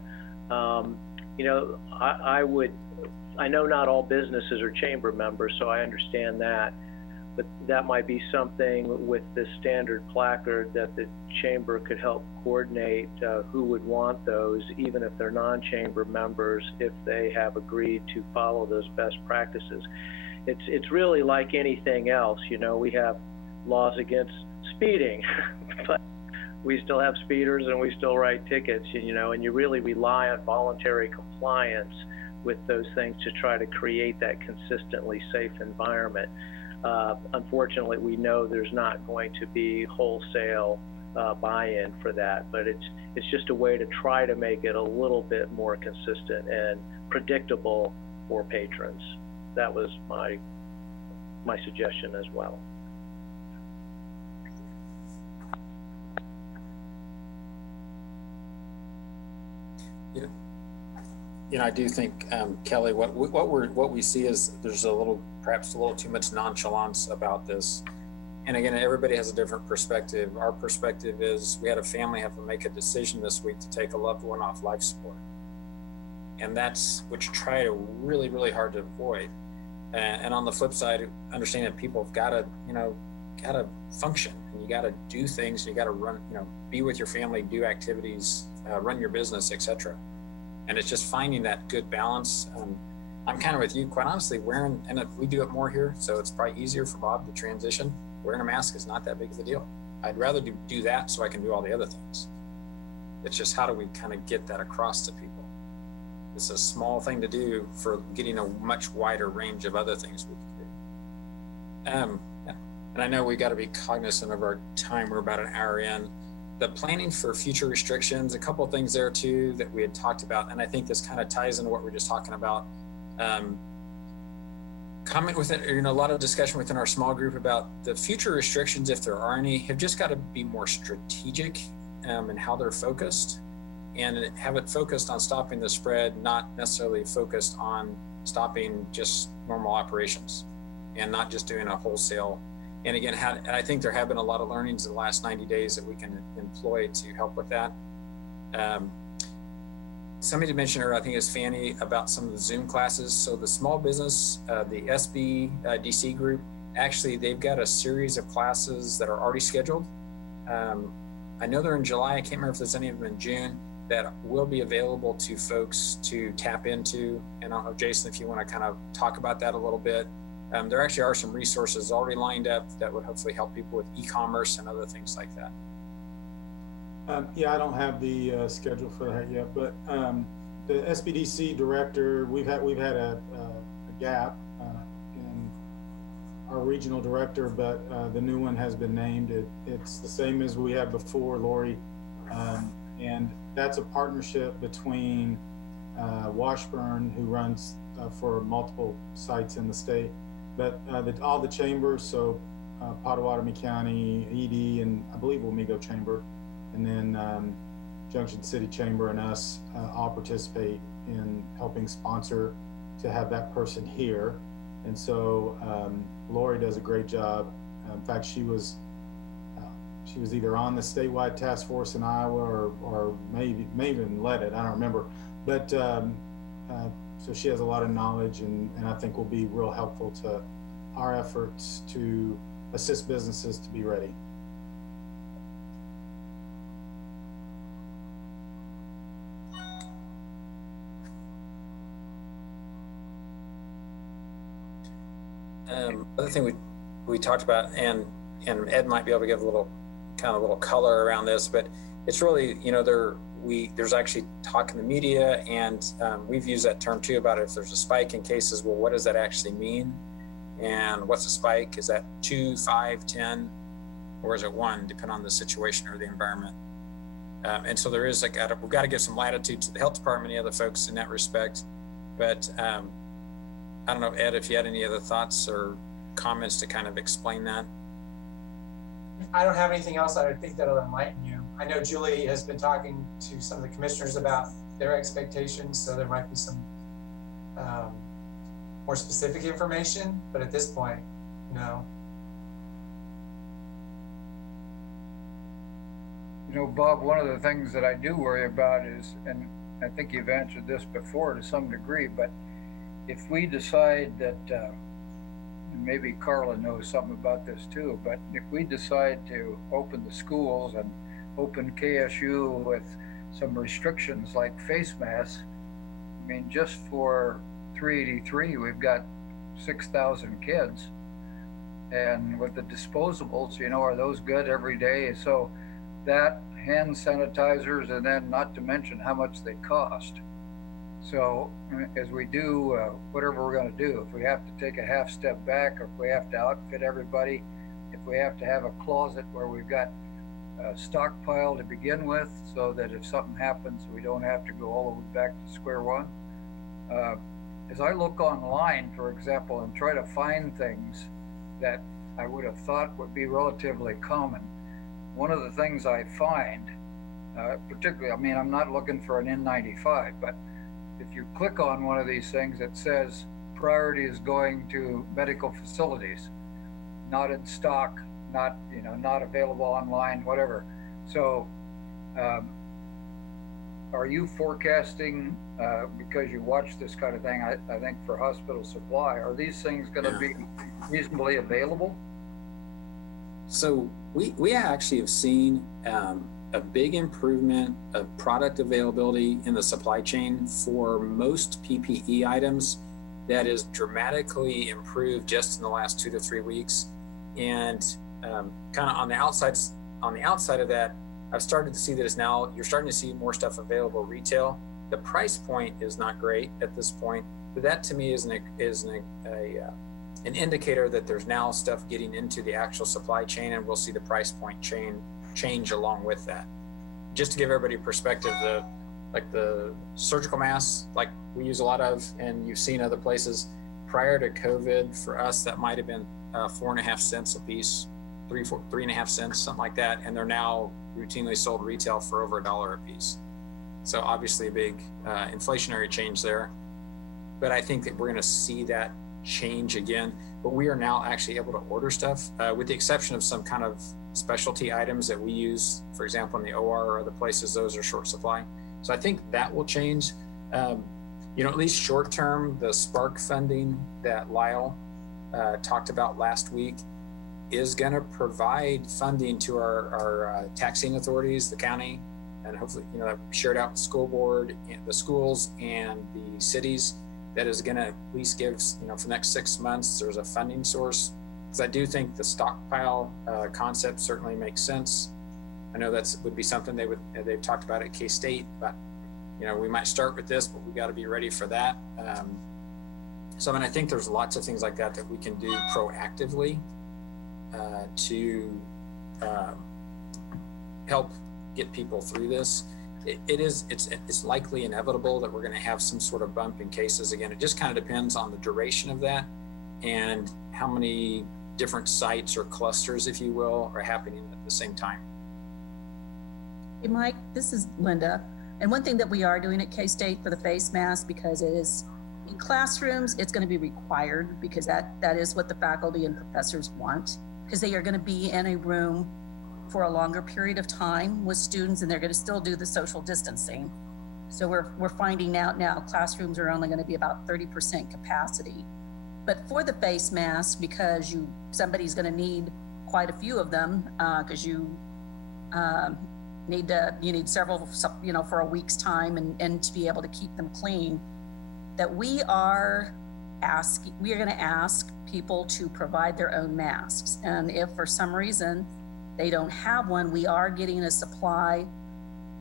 I know not all businesses are chamber members, so I understand that. But that might be something with the standard placard that the chamber could help coordinate who would want those, even if they're non-chamber members, if they have agreed to follow those best practices. It's really like anything else. We have laws against speeding, but we still have speeders and we still write tickets, and you really rely on voluntary compliance with those things to try to create that consistently safe environment. Unfortunately, we know there's not going to be wholesale buy-in for that, but it's just a way to try to make it a little bit more consistent and predictable for patrons. That was my suggestion as well. I do think, Kelly, what we see is there's perhaps a little too much nonchalance about this. And again, everybody has a different perspective. Our perspective is we had a family have to make a decision this week to take a loved one off life support. And that's what you try to really, really hard to avoid. And on the flip side, understanding that people have got to function, and you got to do things, and you got to run, be with your family, do activities, run your business, etc. And it's just finding that good balance. I'm kind of with you, quite honestly, and we do it more here, so it's probably easier for Bob to transition. Wearing a mask is not that big of a deal. I'd rather do that so I can do all the other things. It's just how do we kind of get that across to people? It's a small thing to do for getting a much wider range of other things we can do. Yeah. And I know we got to be cognizant of our time. We're about an hour in. The planning for future restrictions, a couple of things there too that we had talked about, and I think this kind of ties into what we're just talking about. Comment within, a lot of discussion within our small group about the future restrictions, if there are any, have just got to be more strategic in how they're focused, and have it focused on stopping the spread, not necessarily focused on stopping just normal operations, and not just doing a wholesale. And again, I think there have been a lot of learnings in the last 90 days that we can employ to help with that. Somebody mentioned, or I think it's Fanny, about some of the Zoom classes. So the small business, the SBDC group, actually, they've got a series of classes that are already scheduled. I know they're in July. I can't remember if there's any of them in June that will be available to folks to tap into. And I don't know, Jason, if you want to kind of talk about that a little bit. There actually are some resources already lined up that would hopefully help people with e-commerce and other things like that. Yeah, I don't have the schedule for that yet, but the SBDC director, we've had a gap in our regional director, but the new one has been named. It's the same as we had before, Lori, and that's a partnership between Washburn, who runs for multiple sites in the state, but all the chambers, so Pottawatomie County, ED, and I believe Wamego Chamber, and then Junction City Chamber and us all participate in helping sponsor to have that person here. And so Lori does a great job. In fact, she was either on the statewide task force in Iowa or may even led it. I don't remember. But so she has a lot of knowledge, and I think will be real helpful to our efforts to assist businesses to be ready. Other thing we talked about, and Ed might be able to give a little color around this, but it's really, you know, there's actually talk in the media, and we've used that term too about if there's a spike in cases, well, what does that actually mean? And what's a spike? Is that 2, 5, 10, or is it 1, depending on the situation or the environment? And so there is we've got to give some latitude to the health department and the other folks in that respect. But I don't know, Ed, if you had any other thoughts or comments to kind of explain that. I don't have anything else. I think that'll enlighten you. I know Julie has been talking to some of the commissioners about their expectations, so there might be some more specific information, but at this point, no. You know, Bob, one of the things that I do worry about is, and I think you've answered this before to some degree, but if we decide that, and maybe Carla knows something about this too, but if we decide to open the schools and open KSU with some restrictions like face masks, I mean, just for 383, we've got 6,000 kids. And with the disposables, you know, are those good every day? So that, hand sanitizers, and then not to mention how much they cost. So as we do whatever we're going to do, if we have to take a half step back, or if we have to outfit everybody, if we have to have a closet where we've got a stockpile to begin with, so that if something happens, we don't have to go all the way back to square one. As I look online, for example, and try to find things that I would have thought would be relatively common, one of the things I find, particularly, I mean, I'm not looking for an N95, but if you click on one of these things, it says priority is going to medical facilities, not in stock, not, you know, not available online, whatever. So are you forecasting, because you watch this kind of thing, I think for hospital supply, are these things going to be reasonably available? So we actually have seen a big improvement of product availability in the supply chain for most PPE items that is dramatically improved just in the last 2 to 3 weeks. And kind of on the outside of that, I've started to see that you're starting to see more stuff available retail. The price point is not great at this point, but that to me is an indicator that there's now stuff getting into the actual supply chain, and we'll see the price point change along with that. Just to give everybody perspective, the surgical masks, like we use a lot of, and you've seen other places, prior to COVID, for us, that might have been 4.5 cents a piece, 3.5 cents, something like that. And they're now routinely sold retail for over $1 a piece. So obviously a big inflationary change there. But I think that we're going to see that change again. But we are now actually able to order stuff, with the exception of some kind of specialty items that we use, for example, in the OR or other places, those are short supply. So I think that will change. You know, at least short term, the Spark funding that Lyle talked about last week is going to provide funding to our taxing authorities, the county, and hopefully, you know, shared out with the school board, the schools, and the cities. That is going to at least give, you know, for the next 6 months, there's a funding source. Because I do think the stockpile concept certainly makes sense. I know that's would be something they've talked about at K-State, but we might start with this, but we got to be ready for that. So I mean, I think there's lots of things like that we can do proactively to help get people through this. It's likely inevitable that we're going to have some sort of bump in cases again. It just kind of depends on the duration of that and how many different sites or clusters, if you will, are happening at the same time. Hey, Mike, this is Linda. And one thing that we are doing at K-State for the face mask, because it is in classrooms, it's going to be required because that is what the faculty and professors want, because they are going to be in a room for a longer period of time with students, and they're going to still do the social distancing. So we're finding out now classrooms are only going to be about 30% capacity. But for the face mask, because somebody's going to need quite a few of them, because you need several, for a week's time and to be able to keep them clean, that we are going to ask people to provide their own masks. And if for some reason they don't have one, we are getting a supply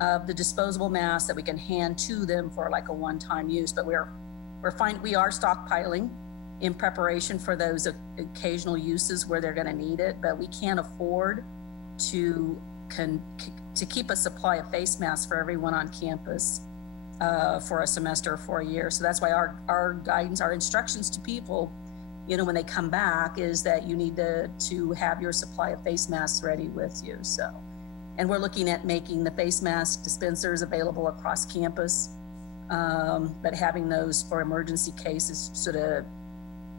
of the disposable masks that we can hand to them for like a one-time use. But we are stockpiling in preparation for those occasional uses where they're going to need it. But we can't afford to keep a supply of face masks for everyone on campus for a semester or for a year. So that's why our guidance, our instructions to people, when they come back, is that you need to have your supply of face masks ready with you. So, and we're looking at making the face mask dispensers available across campus, but having those for emergency cases, so that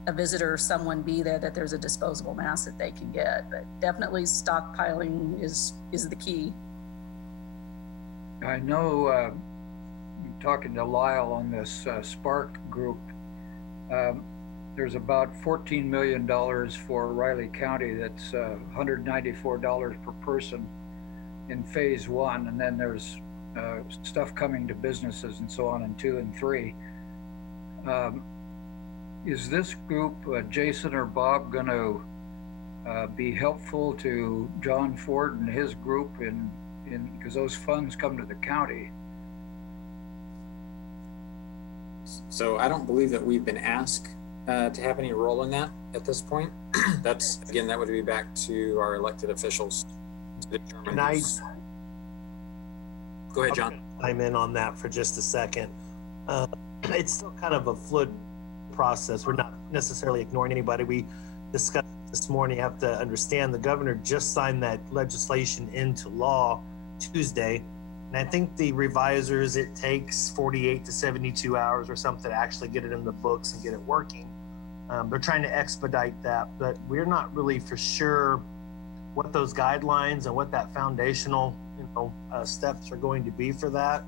a visitor or someone be there, that there's a disposable mask that they can get. But definitely stockpiling is the key. I know, talking to Lyle on this Spark group, there's about $14 million for Riley County. That's $194 per person in phase 1. And then there's stuff coming to businesses and so on in 2 and 3. Is this group, Jason or Bob, going to be helpful to John Ford and his group because those funds come to the county? So I don't believe that we've been asked to have any role in that at this point. That would be back to our elected officials to determine. Go ahead, John. I'm in on that for just a second. It's still kind of a fluid process. We're not necessarily ignoring anybody. We discussed this morning. You have to understand the governor just signed that legislation into law Tuesday. And I think the revisers, it takes 48 to 72 hours or something to actually get it in the books and get it working. They're trying to expedite that, but we're not really for sure what those guidelines and what that foundational steps are going to be for that.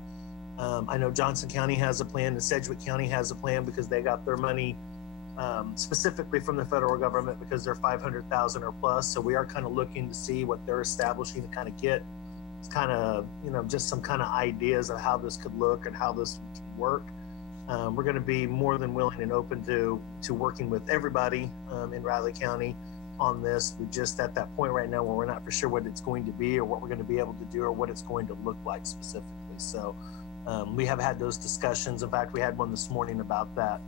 I know Johnson County has a plan and Sedgwick County has a plan because they got their money specifically from the federal government because they're 500,000 or plus. So we are kind of looking to see what they're establishing to kind of get kind of, just some kind of ideas of how this could look and how this could work. We're going to be more than willing and open to working with everybody in Riley County on this. We're just at that point right now where we're not for sure what it's going to be or what we're going to be able to do or what it's going to look like specifically. So we have had those discussions. In fact, we had one this morning about that.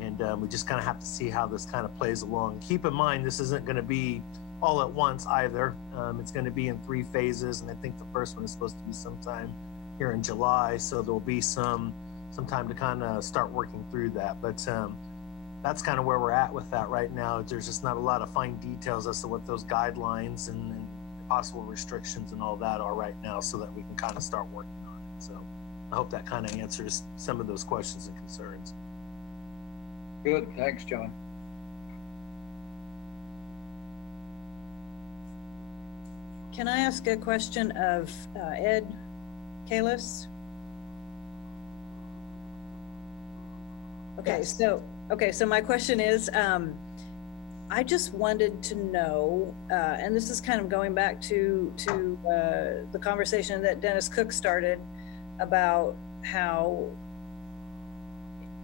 And we just kind of have to see how this kind of plays along. Keep in mind, this isn't going to be all at once either. It's going to be in 3 phases. And I think the first one is supposed to be sometime here in July. So there'll be some time to kind of start working through that. But that's kind of where we're at with that right now. There's just not a lot of fine details as to what those guidelines and possible restrictions and all that are right now so that we can kind of start working on it. So I hope that kind of answers some of those questions and concerns. Good, thanks, John. Can I ask a question of Ed Kalis? Okay, yes. So my question is, I just wanted to know, and this is kind of going back to the conversation that Dennis Cook started about how,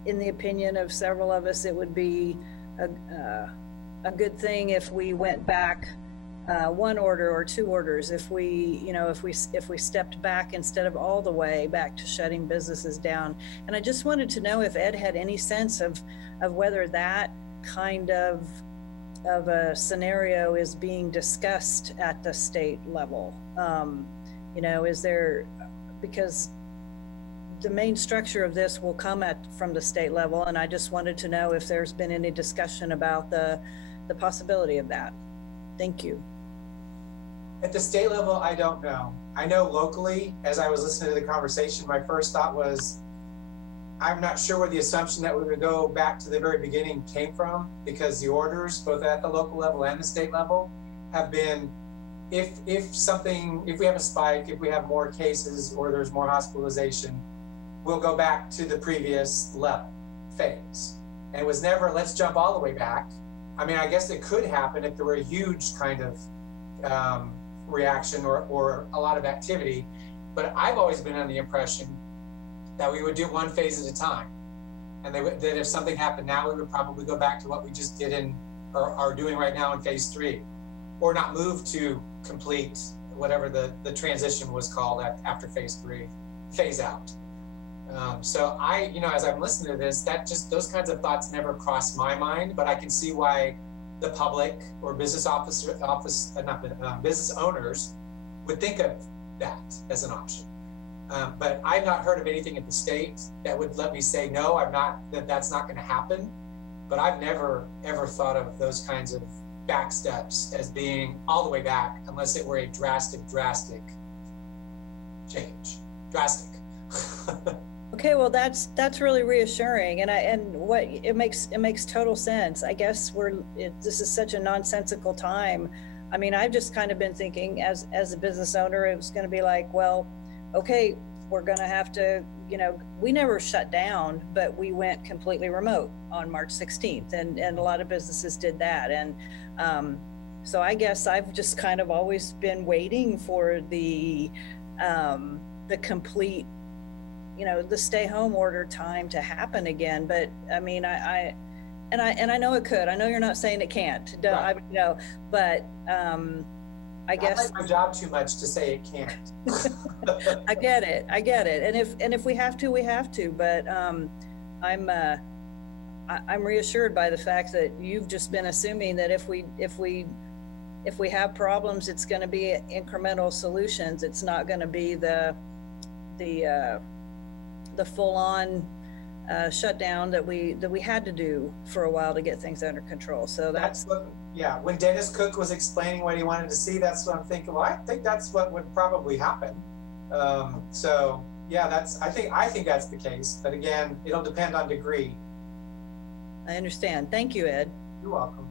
in the opinion of several of us, it would be a good thing if we went back one order or two orders if we, if we stepped back instead of all the way back to shutting businesses down. And I just wanted to know if Ed had any sense of whether that kind of a scenario is being discussed at the state level. Is there, because the main structure of this will come from the state level, and I just wanted to know if there's been any discussion about the possibility of that. Thank you. At the state level, I don't know. I know locally, as I was listening to the conversation, my first thought was, I'm not sure where the assumption that we would go back to the very beginning came from, because the orders, both at the local level and the state level, have been, if we have a spike, if we have more cases or there's more hospitalization, we'll go back to the previous level phase. And it was never, let's jump all the way back. I mean, I guess it could happen if there were a huge kind of reaction or a lot of activity, but I've always been under the impression that we would do one phase at a time. And that if something happened now, we would probably go back to what we just did or are doing right now in phase 3, or not move to complete whatever the transition was called after phase 3, phase out. So as I'm listening to this, those kinds of thoughts never crossed my mind, but I can see why the public or business business owners would think of that as an option. But I've not heard of anything at the state that would let me say, no, that's not going to happen. But I've never, ever thought of those kinds of back steps as being all the way back, unless it were a drastic change. Drastic. Okay, well, that's really reassuring, and it makes total sense. I guess this is such a nonsensical time. I mean, I've just kind of been thinking as a business owner, it was going to be like, well, okay, we're going to have to, we never shut down, but we went completely remote on March 16th, and a lot of businesses did that, and so I guess I've just kind of always been waiting for the complete, the stay home order time to happen again. But I mean, I know it could. I know you're not saying it can't. Right. But I guess I like my job too much to say it can't. I get it. And if we have to, we have to. But I'm reassured by the fact that you've just been assuming that if we have problems, it's going to be incremental solutions. It's not going to be the full-on shutdown that we had to do for a while to get things under control. So that's what, when Dennis Cook was explaining what he wanted to see, that's what I'm thinking. Well, I think that's what would probably happen. So yeah, I think that's the case. But again, it'll depend on degree. I understand. Thank you, Ed. You're welcome.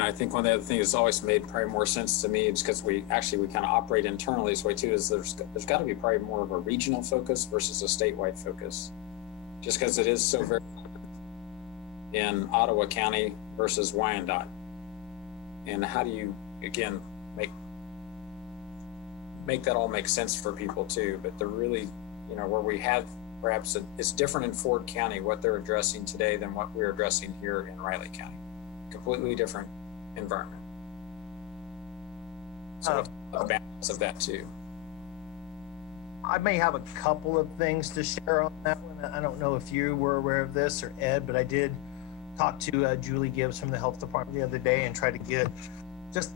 I think one of the other things that's always made probably more sense to me is because we kind of operate internally this way too, is there's got to be probably more of a regional focus versus a statewide focus, just because it is so very in Ottawa County versus Wyandotte. And how do you, again, make that all make sense for people too? But they're really, where we have perhaps it's different in Ford County, what they're addressing today than what we're addressing here in Riley County. Completely different environment. So a balance of that too. I may have a couple of things to share on that one. I don't know if you were aware of this or Ed, but I did talk to Julie Gibbs from the health department the other day and try to get just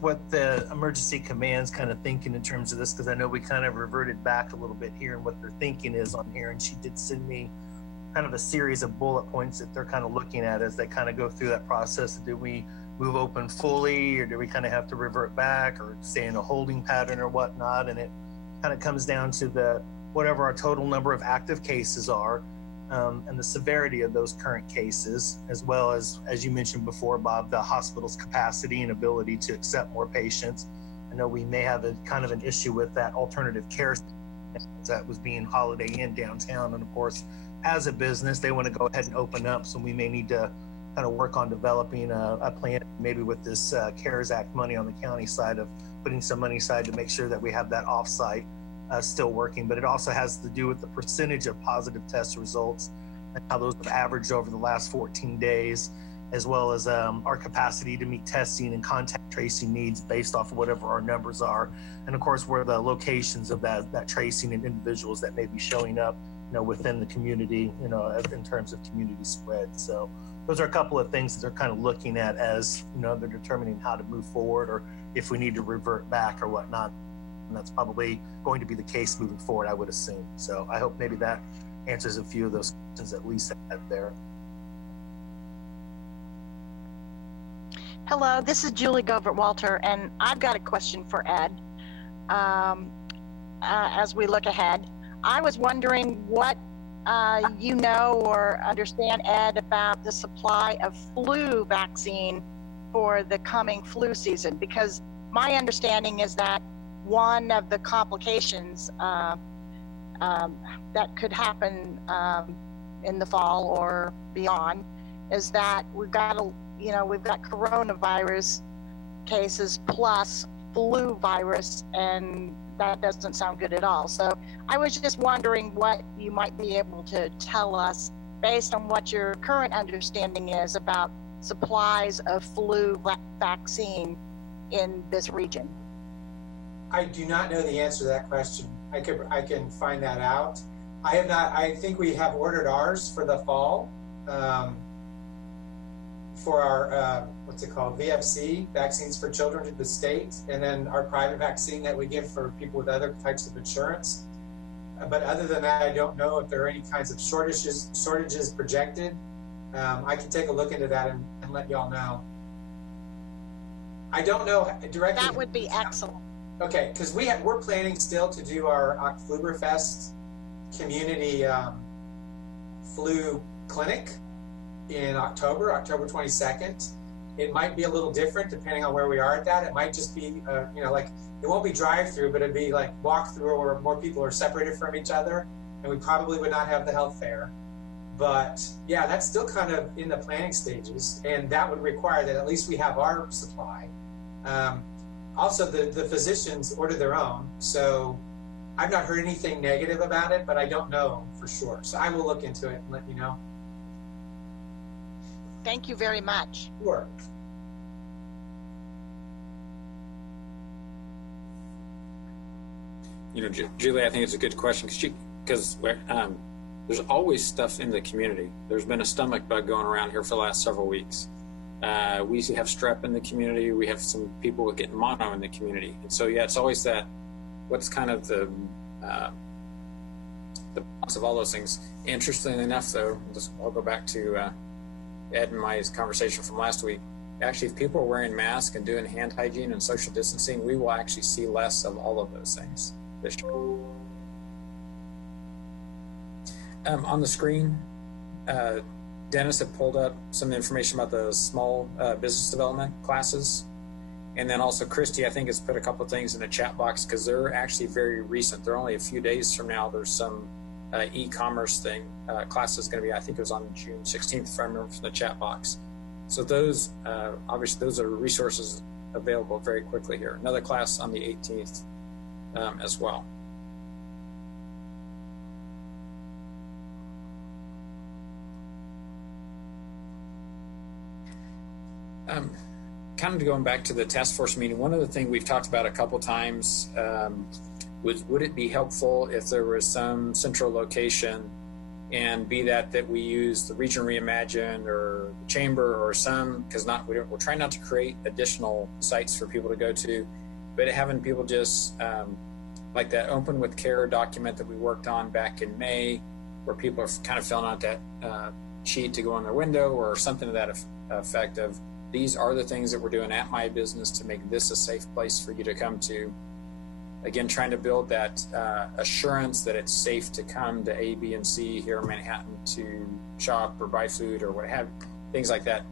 what the emergency command's kind of thinking in terms of this, because I know we kind of reverted back a little bit here and what their thinking is on here, and she did send me kind of a series of bullet points that they're kind of looking at as they kind of go through that process. Do we move open fully, or do we kind of have to revert back or stay in a holding pattern or whatnot? And it kind of comes down to whatever our total number of active cases are, and the severity of those current cases, as well as you mentioned before, Bob, the hospital's capacity and ability to accept more patients. I know we may have a kind of an issue with that alternative care that was being Holiday Inn downtown, and of course, as a business, they want to go ahead and open up. So we may need to kind of work on developing a plan, maybe with this CARES Act money on the county side, of putting some money aside to make sure that we have that offsite still working. But it also has to do with the percentage of positive test results and how those have averaged over the last 14 days. as well as our capacity to meet testing and contact tracing needs based off of whatever our numbers are. And of course, where the locations of that tracing and individuals that may be showing up, within the community, in terms of community spread. So those are a couple of things that they're kind of looking at as, they're determining how to move forward or if we need to revert back or whatnot. And that's probably going to be the case moving forward, I would assume. So I hope maybe that answers a few of those questions at least out there. Hello, this is Julie Govert-Walter, and I've got a question for Ed. As we look ahead, I was wondering what you know or understand, Ed, about the supply of flu vaccine for the coming flu season, because my understanding is that one of the complications that could happen in the fall or beyond is that we've got coronavirus cases plus flu virus, and that doesn't sound good at all. So I was just wondering what you might be able to tell us based on what your current understanding is about supplies of flu vaccine in this region. I do not know the answer to that question. I can find that out. I think we have ordered ours for the fall. For our, VFC, vaccines for children to the state, and then our private vaccine that we give for people with other types of insurance. But other than that, I don't know if there are any kinds of shortages projected. I can take a look into that and let y'all know. I don't know directly. That would be excellent. Okay, because we're planning still to do our Oktoberfest community flu clinic in October 22nd. It might be a little different depending on where we are at that. It might just be, it won't be drive-through, but it'd be like walk-through where more people are separated from each other, and we probably would not have the health fair. But yeah, that's still kind of in the planning stages, and that would require that at least we have our supply. Also, the physicians order their own, so I've not heard anything negative about it, but I don't know for sure. So I will look into it and let you know. Thank you very much. Sure. Julie, I think it's a good question because there's always stuff in the community. There's been a stomach bug going around here for the last several weeks. We have strep in the community. We have some people getting mono in the community. And so, yeah, it's always that, what's kind of the balance of all those things. Interestingly enough, though, I'll go back to Ed and my conversation from last week. Actually, if people are wearing masks and doing hand hygiene and social distancing, we will actually see less of all of those things this year. On the screen, Dennis had pulled up some information about the small business development classes. And then also Christy, I think, has put a couple of things in the chat box because they're actually very recent. They're only a few days from now. There's some e-commerce thing. Class is going to be, I think it was on June 16th, if I remember from the chat box. So those, obviously, those are resources available very quickly here. Another class on the 18th as well. Kind of going back to the task force meeting, one of the things we've talked about a couple times was, would it be helpful if there was some central location, and be that we use the Region Reimagine or the Chamber or some, because we're trying not to create additional sites for people to go to, but having people just like that Open with Care document that we worked on back in May, where people are kind of filling out that sheet to go on their window or something to that effect of, these are the things that we're doing at my business to make this a safe place for you to come to. Again, trying to build that assurance that it's safe to come to A, B, and C here in Manhattan to shop or buy food or what have, things like that.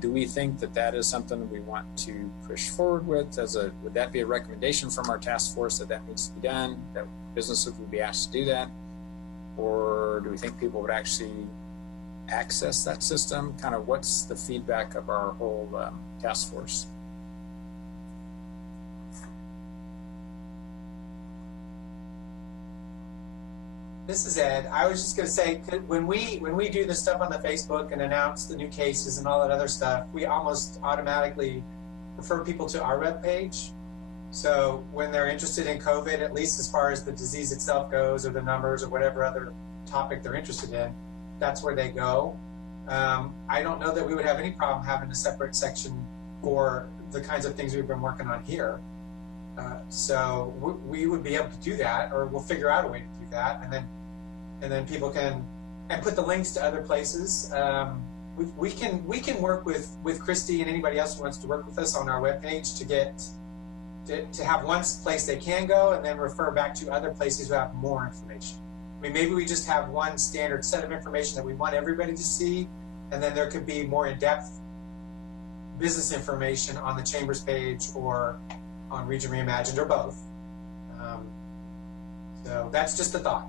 Do we think that is something we want to push forward with? Would that be a recommendation from our task force that needs to be done, that businesses would be asked to do that? Or do we think people would actually access that system? Kind of what's the feedback of our whole task force? This is Ed. I was just going to say, when we do this stuff on the Facebook and announce the new cases and all that other stuff, we almost automatically refer people to our webpage. So when they're interested in COVID, at least as far as the disease itself goes, or the numbers, or whatever other topic they're interested in, that's where they go. I don't know that we would have any problem having a separate section for the kinds of things we've been working on here. So we would be able to do that, or we'll figure out a way to do that, and then people can put the links to other places. We can work with Christy and anybody else who wants to work with us on our webpage to have one place they can go, and then refer back to other places who have more information. I mean, maybe we just have one standard set of information that we want everybody to see, and then there could be more in-depth business information on the Chamber's page or on Region Reimagined, or both. So that's just a thought.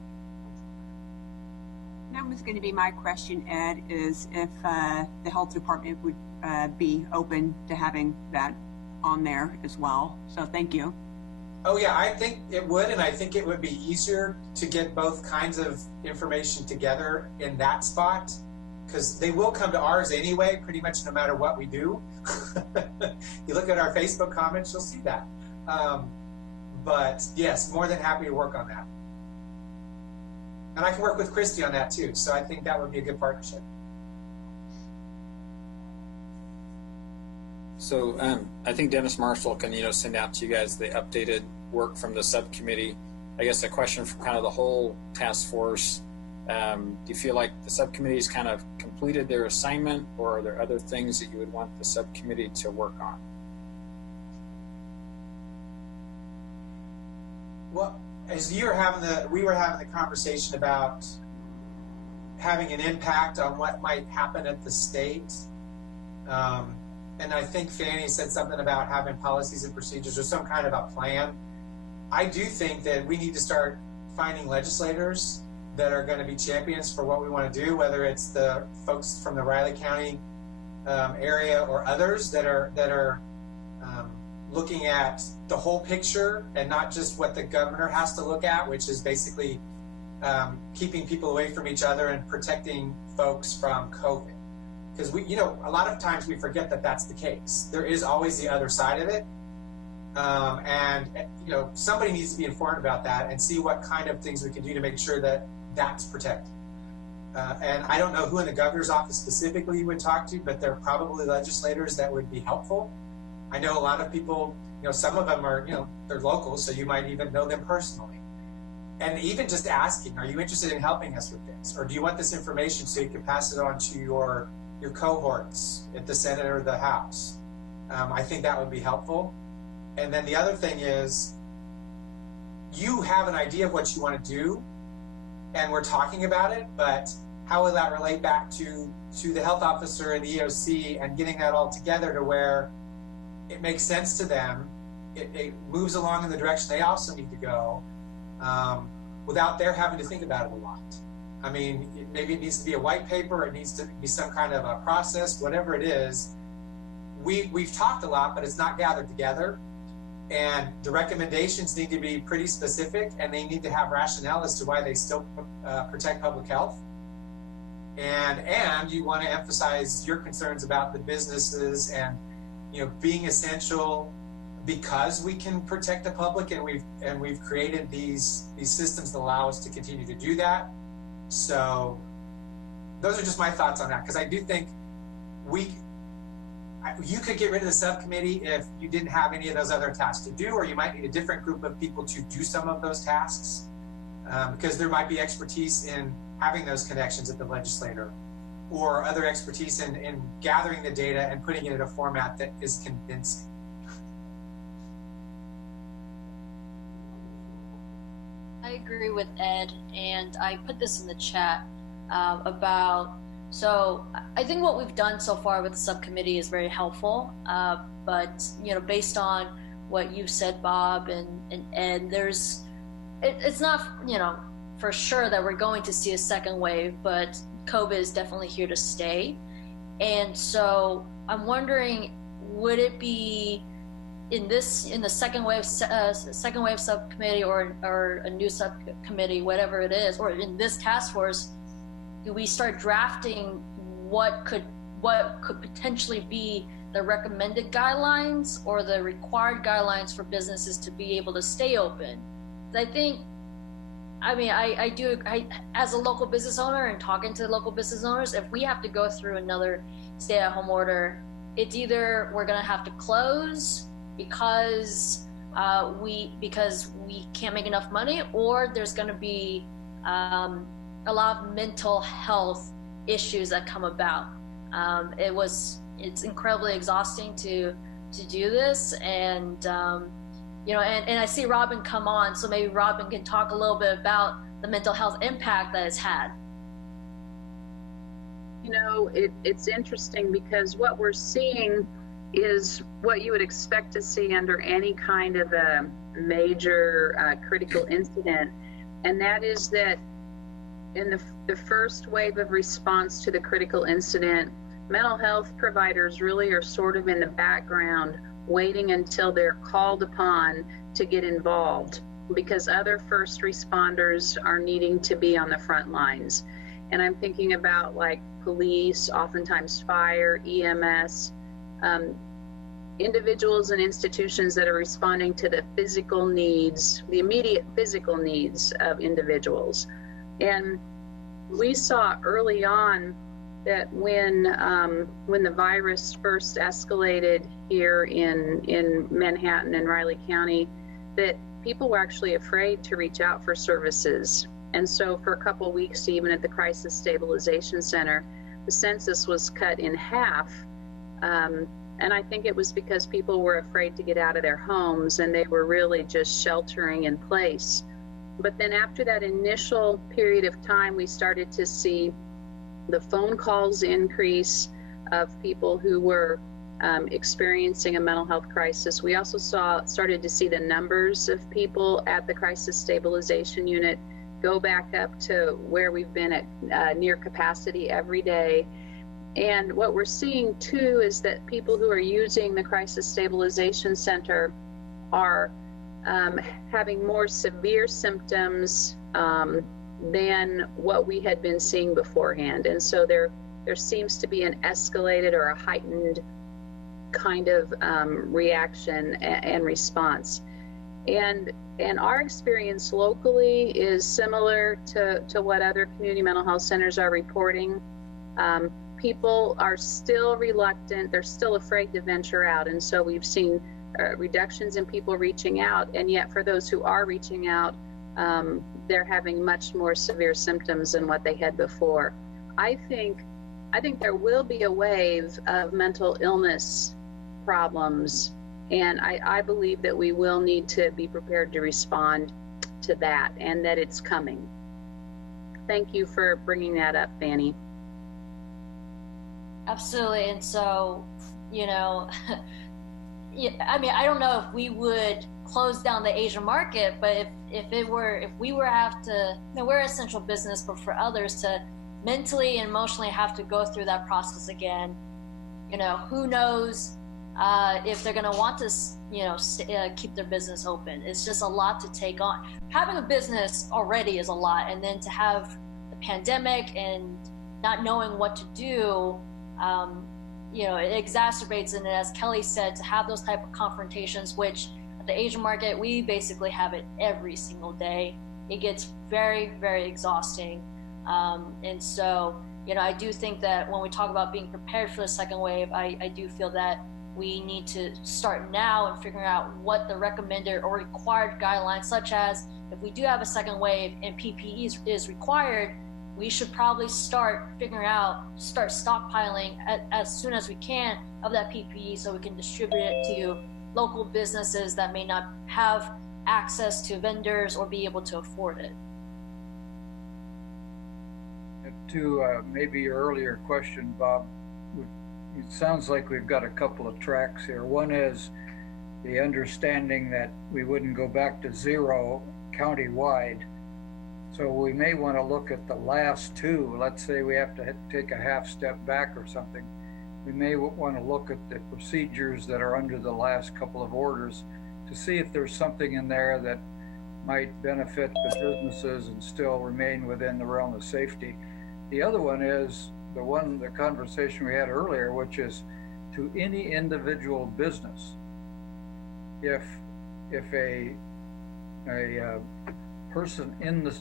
That was going to be my question, Ed, is if the health department would be open to having that on there as well. So thank you. Oh yeah, I think it would, and I think it would be easier to get both kinds of information together in that spot, because they will come to ours anyway, pretty much no matter what we do. You look at our Facebook comments, you'll see that. But yes, more than happy to work on that. And I can work with Christy on that too, so I think that would be a good partnership. So I think Dennis Marshall can, send out to you guys the updated work from the subcommittee. I guess a question from kind of the whole task force. Do you feel like the subcommittee's kind of completed their assignment, or are there other things that you would want the subcommittee to work on? Well, as we were having the conversation about having an impact on what might happen at the state, and I think Fanny said something about having policies and procedures or some kind of a plan. I do think that we need to start finding legislators that are going to be champions for what we want to do, whether it's the folks from the Riley County area or others that are looking at the whole picture and not just what the governor has to look at, which is basically keeping people away from each other and protecting folks from COVID. Because a lot of times we forget that that's the case. There is always the other side of it. And somebody needs to be informed about that and see what kind of things we can do to make sure that that's protected. And I don't know who in the governor's office specifically you would talk to, but there are probably legislators that would be helpful. I know a lot of people, some of them are, they're local, so you might even know them personally. And even just asking, are you interested in helping us with this? Or do you want this information so you can pass it on to your cohorts at the Senate or the House? I think that would be helpful. And then the other thing is, you have an idea of what you want to do, and we're talking about it, but how will that relate back to the health officer and the EOC, and getting that all together to where it makes sense to them, it moves along in the direction they also need to go, without their having to think about it a lot. I mean, maybe it needs to be a white paper, it needs to be some kind of a process, whatever it is. We've talked a lot, but it's not gathered together. And the recommendations need to be pretty specific, and they need to have rationale as to why they still protect public health. And you want to emphasize your concerns about the businesses and being essential because we can protect the public, and we've created these systems that allow us to continue to do that. So those are just my thoughts on that, because I do think you could get rid of the subcommittee if you didn't have any of those other tasks to do, or you might need a different group of people to do some of those tasks, because there might be expertise in having those connections at the legislature, or other expertise in gathering the data and putting it in a format that is convincing. I agree with Ed, and I put this in the chat so I think what we've done so far with the subcommittee is very helpful, but based on what you've said, Bob and Ed, it's not for sure that we're going to see a second wave, but COVID is definitely here to stay. And so I'm wondering, would it be in the second wave subcommittee or a new subcommittee, whatever it is, or in this task force, do we start drafting what could potentially be the recommended guidelines or the required guidelines for businesses to be able to stay open? I think, I as a local business owner and talking to the local business owners, if we have to go through another stay-at-home order, it's either we're going to have to close because we can't make enough money, or there's going to be a lot of mental health issues that come about. It's incredibly exhausting to do this, and and I see Robin come on, so maybe Robin can talk a little bit about the mental health impact that it's had. It's interesting because what we're seeing is what you would expect to see under any kind of a major critical incident, and that is that in the first wave of response to the critical incident, mental health providers really are sort of in the background, waiting until they're called upon to get involved, because other first responders are needing to be on the front lines. And I'm thinking about like police, oftentimes fire, EMS, individuals and institutions that are responding to the physical needs, the immediate physical needs of individuals. And we saw early on that when the virus first escalated here in Manhattan and Riley County, that people were actually afraid to reach out for services. And so for a couple of weeks, even at the Crisis Stabilization Center, the census was cut in half. And I think it was because people were afraid to get out of their homes and they were really just sheltering in place. But then after that initial period of time, we started to see the phone calls increase of people who were experiencing a mental health crisis. We also started to see the numbers of people at the Crisis Stabilization Unit go back up to where we've been at near capacity every day. And what we're seeing too is that people who are using the Crisis Stabilization Center are having more severe symptoms than what we had been seeing beforehand. And so there seems to be an escalated or a heightened kind of reaction and response. And our experience locally is similar to what other community mental health centers are reporting. People are still reluctant, they're still afraid to venture out. And so we've seen reductions in people reaching out. And yet for those who are reaching out, they're having much more severe symptoms than what they had before. I think there will be a wave of mental illness problems, and I believe that we will need to be prepared to respond to that, and that it's coming. Thank you for bringing that up, Fanny. Absolutely. And so, I don't know if we would close down the Asian market, but if we were to have to, we're essential business, but for others to mentally and emotionally have to go through that process again, who knows if they're going to want to, keep their business open. It's just a lot to take on. Having a business already is a lot, and then to have the pandemic and not knowing what to do, it exacerbates. And as Kelly said, to have those type of confrontations, which at the Asian market, we basically have it every single day. It gets very, very exhausting. And so, I do think that when we talk about being prepared for the second wave, I do feel that we need to start now and figuring out what the recommended or required guidelines, such as if we do have a second wave and PPE is required, we should probably start stockpiling as soon as we can of that PPE so we can distribute it to local businesses that may not have access to vendors or be able to afford it. To maybe your earlier question, Bob, it sounds like we've got a couple of tracks here. One is the understanding that we wouldn't go back to zero countywide. So we may want to look at the last two. Let's say we have to take a half step back or something. we may want to look at the procedures that are under the last couple of orders to see if there's something in there that might benefit the businesses and still remain within the realm of safety. The other one is the conversation we had earlier, which is to any individual business. If a person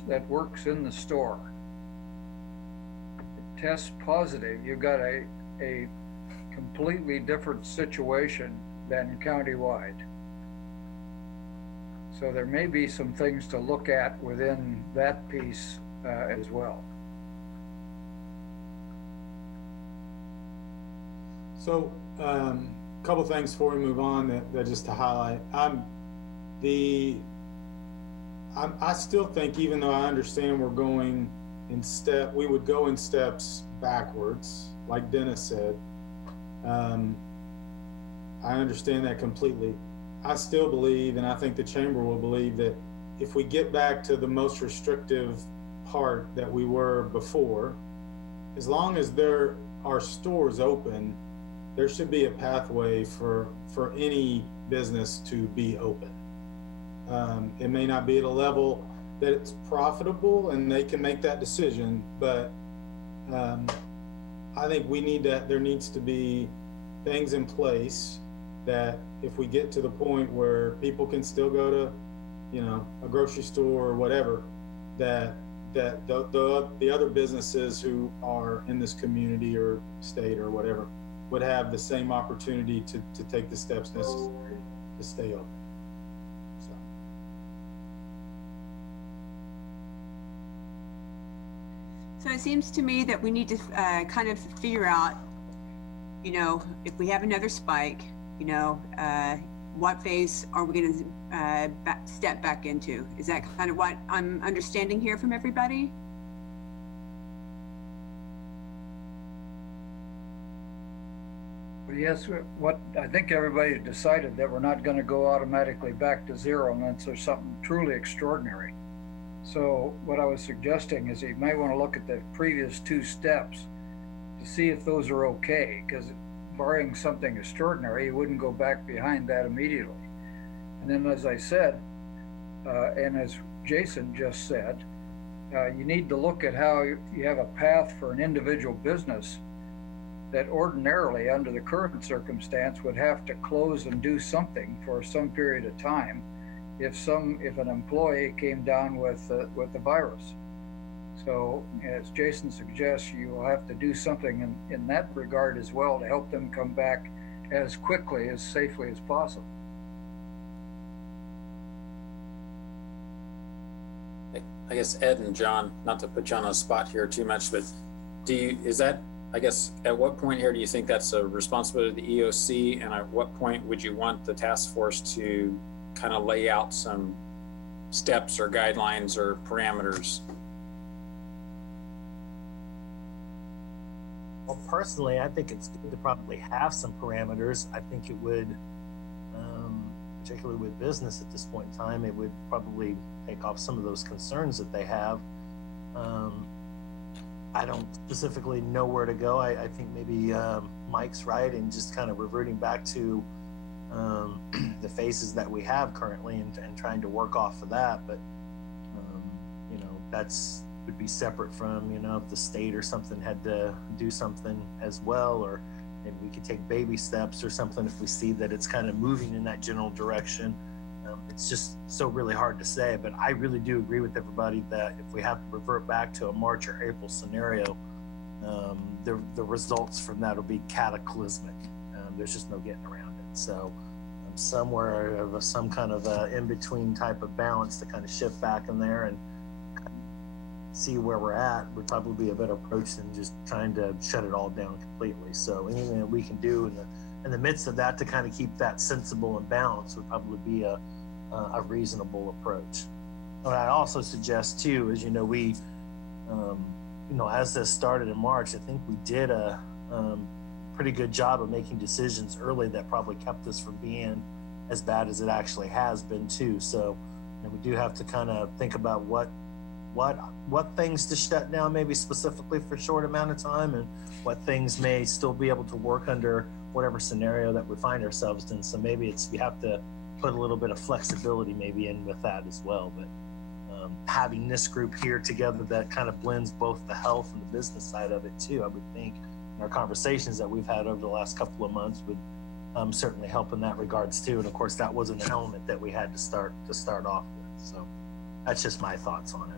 that works in the store tests positive, you've got a completely different situation than countywide. So there may be some things to look at within that piece as well. So, a couple things before we move on that just to highlight. I still think, even though I understand we're going we would go in steps backwards, like Dennis said. I understand that completely. I still believe, and I think the chamber will believe, that if we get back to the most restrictive part that we were before, as long as there are stores open, there should be a pathway for any business to be open. It may not be at a level that it's profitable and they can make that decision, but I think there needs to be things in place that if we get to the point where people can still go to, a grocery store or whatever, that the other businesses who are in this community or state or whatever would have the same opportunity to take the steps necessary to stay open. So it seems to me that we need to kind of figure out, if we have another spike, what phase are we going to step back into? Is that kind of what I'm understanding here from everybody? Yes, what I think everybody decided that we're not going to go automatically back to zero unless there's something truly extraordinary. So what I was suggesting is you might want to look at the previous two steps to see if those are okay, because barring something extraordinary, you wouldn't go back behind that immediately. And then, as I said, and as Jason just said, you need to look at how you have a path for an individual business that ordinarily, under the current circumstance, would have to close and do something for some period of time if an employee came down with the virus. So, as Jason suggests, you will have to do something in that regard as well to help them come back as quickly, as safely as possible. I guess Ed and John, not to put you on the spot here too much, but at what point here do you think that's a responsibility of the EOC, and at what point would you want the task force to kind of lay out some steps or guidelines or parameters? Well, personally, I think it's good to probably have some parameters. I think it would, particularly with business at this point in time, it would probably take off some of those concerns that they have. I don't specifically know where to go. I think maybe Mike's right in just kind of reverting back to the phases that we have currently and trying to work off of that. But, that's would be separate from, if the state or something had to do something as well, or maybe we could take baby steps or something if we see that it's kind of moving in that general direction. It's just so really hard to say, but I really do agree with everybody that if we have to revert back to a March or April scenario, the results from that will be cataclysmic. There's just no getting around it. So somewhere of some kind of in-between type of balance to kind of shift back in there and see where we're at would probably be a better approach than just trying to shut it all down completely. So anything that we can do in the midst of that to kind of keep that sensible and balanced would probably be a reasonable approach. What I also suggest too is, we, as this started in March, I think we did a pretty good job of making decisions early that probably kept us from being as bad as it actually has been too. So we do have to kind of think about what what things to shut down, maybe specifically for a short amount of time, and what things may still be able to work under whatever scenario that we find ourselves in. So maybe you have to put a little bit of flexibility maybe in with that as well. But having this group here together that kind of blends both the health and the business side of it too, I would think in our conversations that we've had over the last couple of months would certainly help in that regards too. And of course, that wasn't an element that we had to start off with. So that's just my thoughts on it.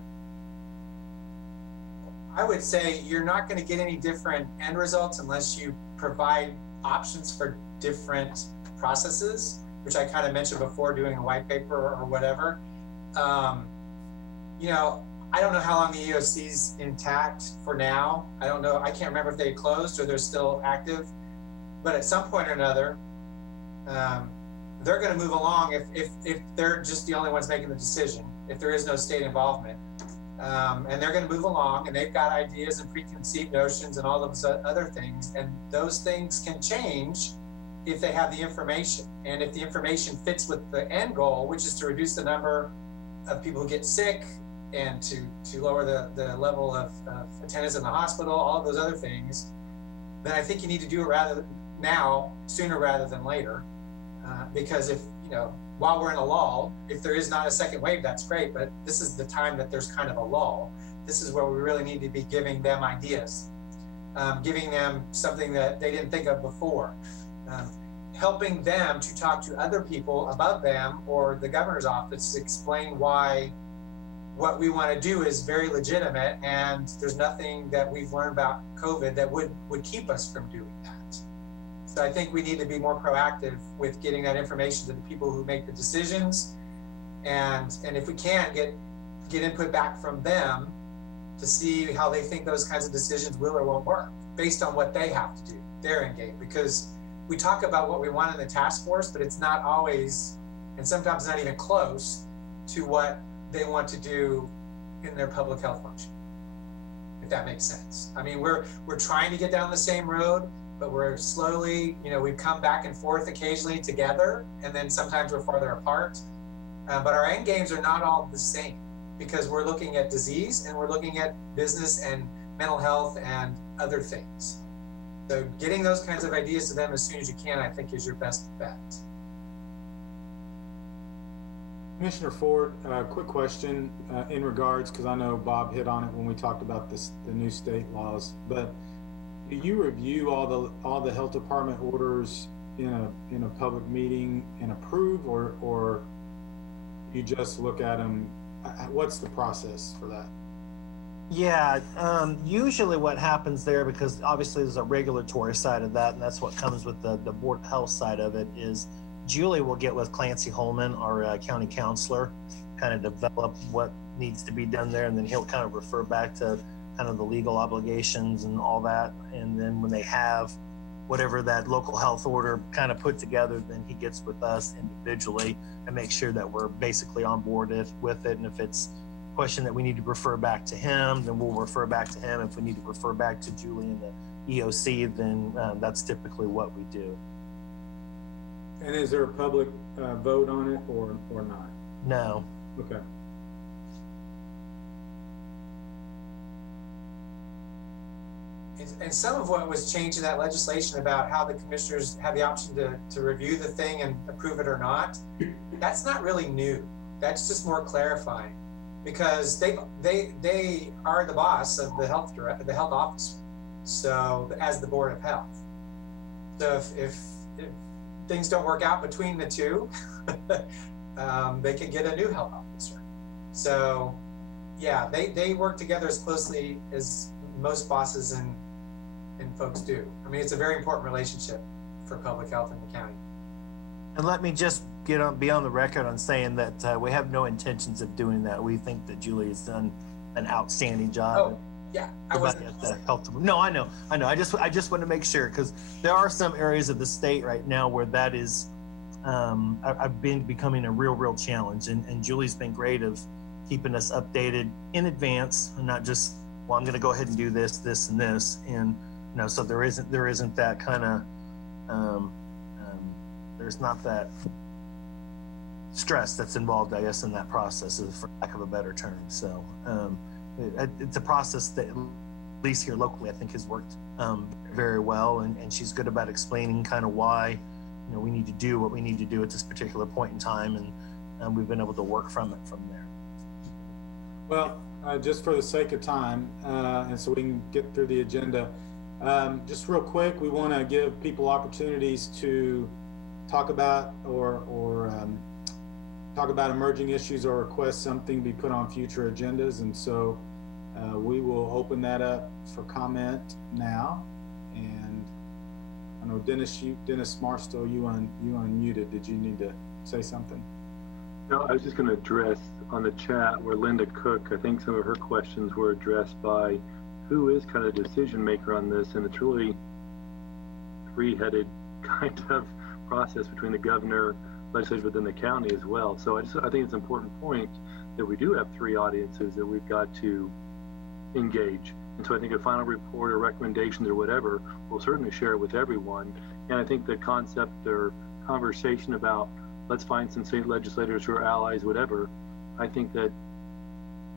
I would say you're not going to get any different end results unless you provide options for different processes, which I kind of mentioned before, doing a white paper or whatever. I don't know how long the EOC's intact for now. I don't know. I can't remember if they closed or they're still active. But at some point or another, they're going to move along if they're just the only ones making the decision, if there is no state involvement. And they're going to move along, and they've got ideas and preconceived notions and all those other things. And those things can change if they have the information. And if the information fits with the end goal, which is to reduce the number of people who get sick and to lower the level of attendance in the hospital, all of those other things, then I think you need to do it sooner rather than later. Because while we're in a lull, if there is not a second wave, that's great, but this is the time that there's kind of a lull. This is where we really need to be giving them ideas, giving them something that they didn't think of before, helping them to talk to other people above them or the governor's office to explain why what we want to do is very legitimate, and there's nothing that we've learned about COVID that would keep us from doing that. So I think we need to be more proactive with getting that information to the people who make the decisions, and if we can get input back from them to see how they think those kinds of decisions will or won't work based on what they have to do, their end game. Because we talk about what we want in the task force, but it's not always, and sometimes not even close to what they want to do in their public health function, if that makes sense. I mean, we're trying to get down the same road, but we're slowly, we've come back and forth occasionally together, and then sometimes we're farther apart. But our end games are not all the same, because we're looking at disease and we're looking at business and mental health and other things. So getting those kinds of ideas to them as soon as you can, I think, is your best bet. Commissioner Ford, quick question in regards, because I know Bob hit on it when we talked about the new state laws, but do you review all the health department orders in a public meeting and approve, or you just look at them? What's the process for that? Yeah, usually what happens there, because obviously there's a regulatory side of that, and that's what comes with the Board of Health side of it, is Julie will get with Clancy Holman, our county counselor, kind of develop what needs to be done there, and then he'll kind of refer back to kind of the legal obligations and all that. And then when they have whatever that local health order kind of put together, then he gets with us individually and makes sure that we're basically on board with it. And if it's a question that we need to refer back to him, then we'll refer back to him. If we need to refer back to Julie and the EOC, then that's typically what we do. And is there a public vote on it or not? No. Okay. And some of what was changed in that legislation about how the commissioners have the option to review the thing and approve it or not, that's not really new. That's just more clarifying, because they are the boss of the health officer. So as the Board of Health. So if things don't work out between the two, they can get a new health officer. So yeah, they work together as closely as most bosses and folks do. I mean, it's a very important relationship for public health in the county. And let me just be on the record on saying that we have no intentions of doing that. We think that Julie has done an outstanding job. Oh, yeah, I wasn't. No, I know. I just want to make sure, because there are some areas of the state right now where that is, I've been becoming a real challenge, and Julie's been great of keeping us updated in advance, and not just, well, I'm going to go ahead and do this, and this, and so there isn't that kind of, there's not that stress that's involved, I guess, in that process, for lack of a better term. So it's a process that, at least here locally, I think has worked very well, and she's good about explaining kind of why, you know, we need to do what we need to do at this particular point in time, and we've been able to work from there. Well, just for the sake of time, and so we can get through the agenda, just real quick, we want to give people opportunities to talk about or talk about emerging issues or request something be put on future agendas, and so we will open that up for comment now. And I know Dennis Marstow, you unmuted. Did you need to say something? No, I was just going to address on the chat where Linda Cook, I think some of her questions were addressed by who is kind of the decision maker on this, and it's really three-headed kind of process between the governor, legislature within the county as well. So I think it's an important point that we do have three audiences that we've got to engage. And so I think a final report or recommendations or whatever, we'll certainly share it with everyone. And I think the concept or conversation about let's find some state legislators who are allies, whatever, I think that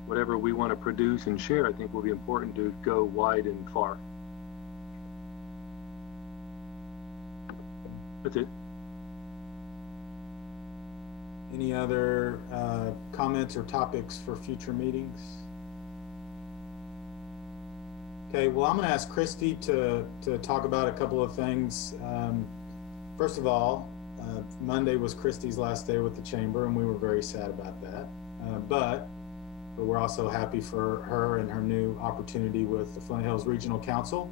whatever we want to produce and share, I think will be important to go wide and far. That's it. Any other comments or topics for future meetings? Okay, well, I'm going to ask Christy to talk about a couple of things. First of all, Monday was Christy's last day with the chamber, and we were very sad about that. But we're also happy for her and her new opportunity with the Flint Hills Regional Council.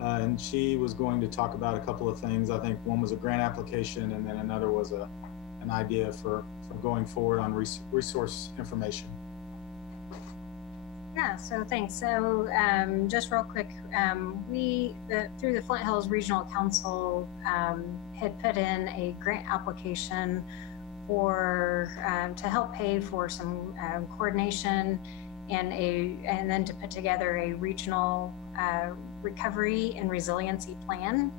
And she was going to talk about a couple of things. I think one was a grant application, and then another was an idea for going forward on resource information. Yeah, so thanks. So just real quick, through the Flint Hills Regional Council had put in a grant application for to help pay for some coordination and then to put together a regional recovery and resiliency plan.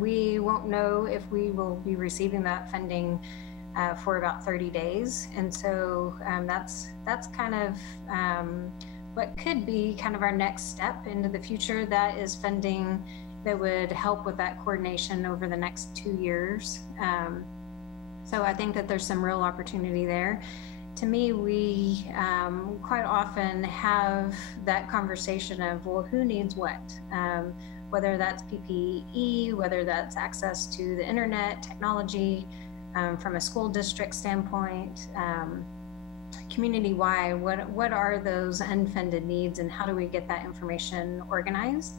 We won't know if we will be receiving that funding for about 30 days. And so that's kind of what could be kind of our next step into the future. That is funding that would help with that coordination over the next 2 years. So I think that there's some real opportunity there. To me, we quite often have that conversation of, well, who needs what? Whether that's PPE, whether that's access to the internet, technology, from a school district standpoint, community-wide, what are those unfunded needs and how do we get that information organized?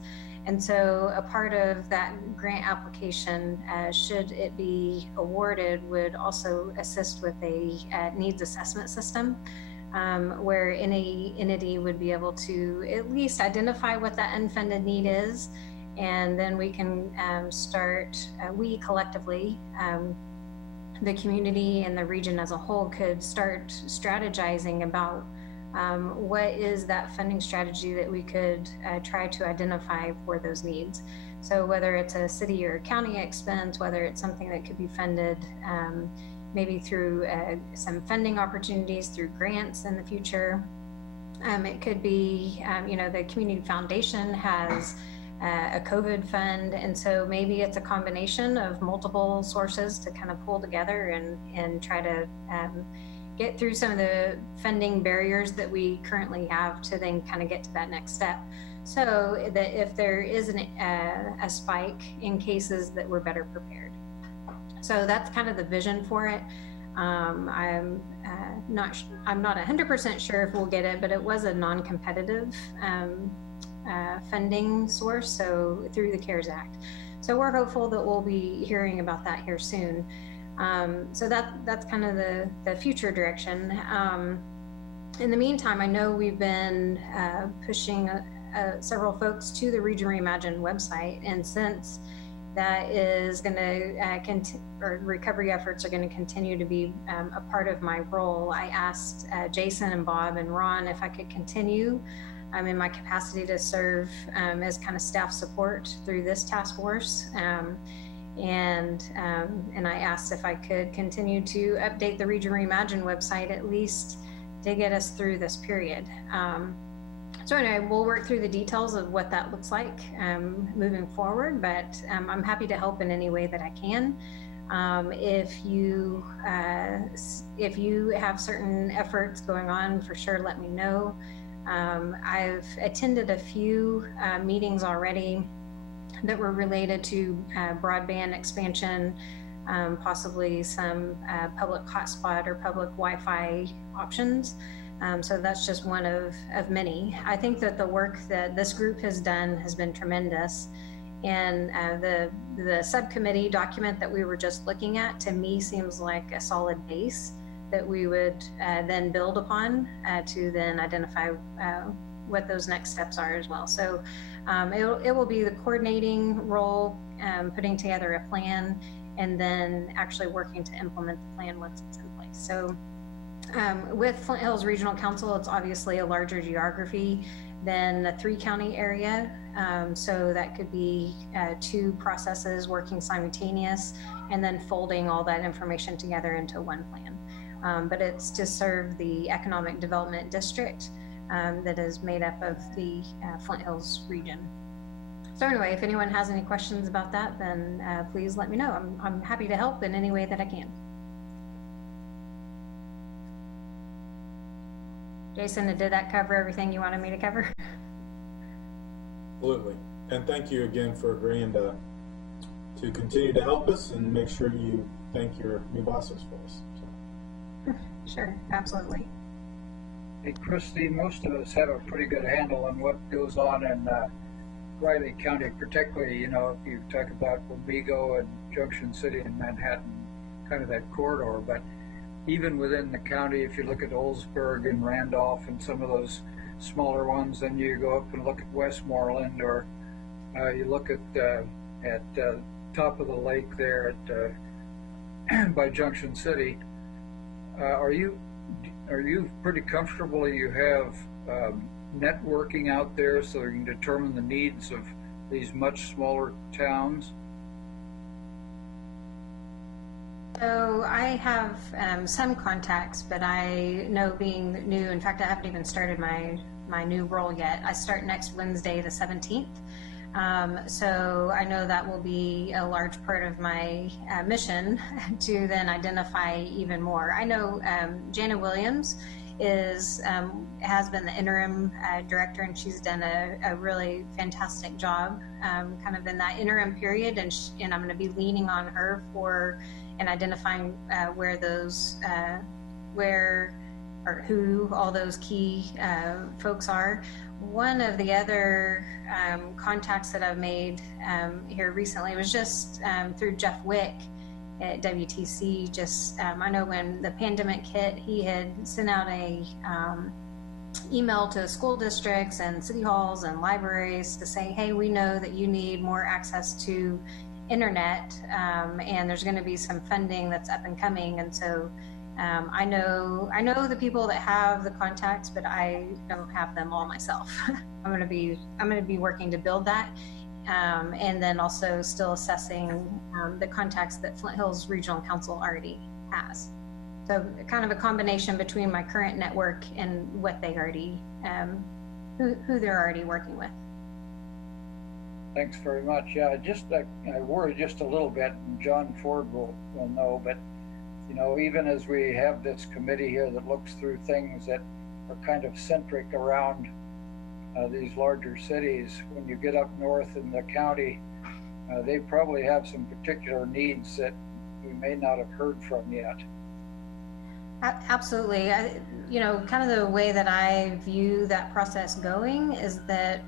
And so a part of that grant application, should it be awarded, would also assist with a needs assessment system, where any entity would be able to at least identify what that unfunded need is. And then we can start, we collectively, the community and the region as a whole could start strategizing about what is that funding strategy that we could try to identify for those needs. So whether it's a city or county expense, whether it's something that could be funded maybe through some funding opportunities through grants in the future. It could be, the community foundation has a COVID fund. And so maybe it's a combination of multiple sources to kind of pull together and try to get through some of the funding barriers that we currently have to then kind of get to that next step. So that if there is a spike in cases, that we're better prepared. So that's kind of the vision for it. I'm not 100% sure if we'll get it, but it was a non-competitive funding source, so through the CARES Act. So we're hopeful that we'll be hearing about that here soon. So that's kind of the future direction. In the meantime, I know we've been pushing several folks to the Region Reimagine website, and since that is going to or recovery efforts are going to continue to be a part of my role, I asked Jason and Bob and Ron if I could continue in my capacity to serve as kind of staff support through this task force. And I asked if I could continue to update the Region Reimagine website at least to get us through this period. So anyway, we'll work through the details of what that looks like moving forward, but I'm happy to help in any way that I can. If you have certain efforts going on, for sure, let me know. I've attended a few meetings already that were related to broadband expansion, possibly some public hotspot or public Wi-Fi options. So that's just one of many. I think that the work that this group has done has been tremendous. And the subcommittee document that we were just looking at, to me, seems like a solid base that we would then build upon to then identify what those next steps are as well. So it will be the coordinating role, putting together a plan, and then actually working to implement the plan once it's in place. So with Flint Hills Regional Council, it's obviously a larger geography than the 3-county area. So that could be 2 processes working simultaneous and then folding all that information together into one plan. But it's to serve the economic development district that is made up of the Flint Hills region. So anyway, if anyone has any questions about that, then please let me know. I'm happy to help in any way that I can. Jason, did that cover everything you wanted me to cover? Absolutely. And thank you again for agreeing to continue to help us, and make sure you thank your new bosses for us. So. Sure, absolutely. Hey, Christy, most of us have a pretty good handle on what goes on in Riley County, particularly, you know, if you talk about Wamego and Junction City and Manhattan, kind of that corridor. But even within the county, if you look at Oldsburg and Randolph and some of those smaller ones, then you go up and look at Westmoreland, or you look at top of the lake there at by Junction City. Are you pretty comfortable you have networking out there so you can determine the needs of these much smaller towns? So I have some contacts, but I know, being new, in fact, I haven't even started my new role yet. I start next Wednesday, the 17th. So I know that will be a large part of my mission to then identify even more. I know Jana Williams has been the interim director, and she's done a really fantastic job kind of in that interim period, and I'm going to be leaning on her for and identifying where who all those key folks are. One of the other contacts that I've made here recently was just through Jeff Wick at WTC. I know when the pandemic hit, he had sent out a email to school districts and city halls and libraries to say, hey, we know that you need more access to internet, and there's going to be some funding that's up and coming. And so I know the people that have the contacts, but I don't have them all myself. I'm going to be working to build that, and then also still assessing the contacts that Flint Hills Regional Council already has. So kind of a combination between my current network and what they already, who they're already working with. Thanks very much. Yeah, I worry just a little bit, and John Ford will know, but you know, even as we have this committee here that looks through things that are kind of centric around these larger cities, when you get up north in the county, they probably have some particular needs that we may not have heard from yet. Absolutely. Kind of the way that I view that process going is that,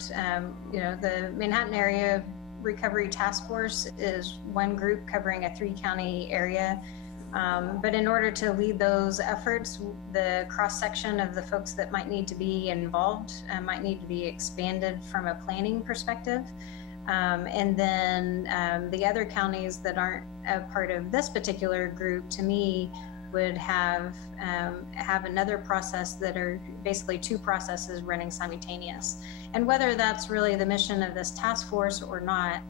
the Manhattan Area Recovery Task Force is one group covering a 3-county area. But in order to lead those efforts, the cross-section of the folks that might need to be involved might need to be expanded from a planning perspective. And then the other counties that aren't a part of this particular group, to me, would have another process that are basically 2 processes running simultaneous. And whether that's really the mission of this task force or not,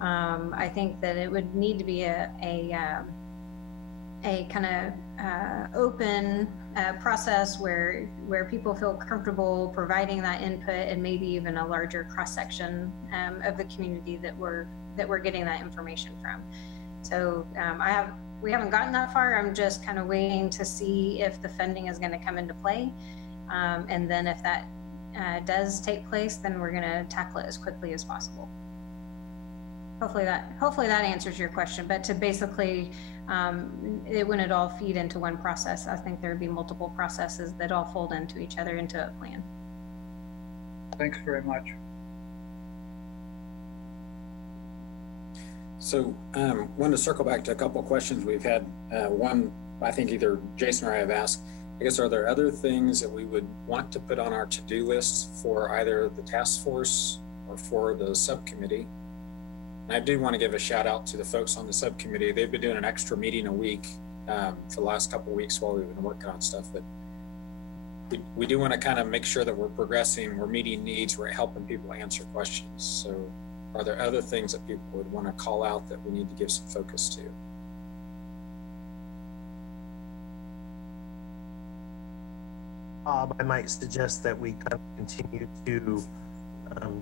I think that it would need to be a kind of open process where people feel comfortable providing that input, and maybe even a larger cross section of the community that we're getting that information from. So we haven't gotten that far. I'm just kind of waiting to see if the funding is going to come into play, and then if that does take place, then we're going to tackle it as quickly as possible. Hopefully that answers your question. But to basically, it wouldn't all feed into one process. I think there'd be multiple processes that all fold into each other into a plan. Thanks very much. So wanted to circle back to a couple of questions we've had. One, I think either Jason or I have asked, I guess, are there other things that we would want to put on our to-do list for either the task force or for the subcommittee? And I do want to give a shout out to the folks on the subcommittee. They've been doing an extra meeting a week for the last couple of weeks while we've been working on stuff. But we do want to kind of make sure that we're progressing, we're meeting needs, we're helping people answer questions. So are there other things that people would want to call out that we need to give some focus to? Bob, I might suggest that we kind of continue to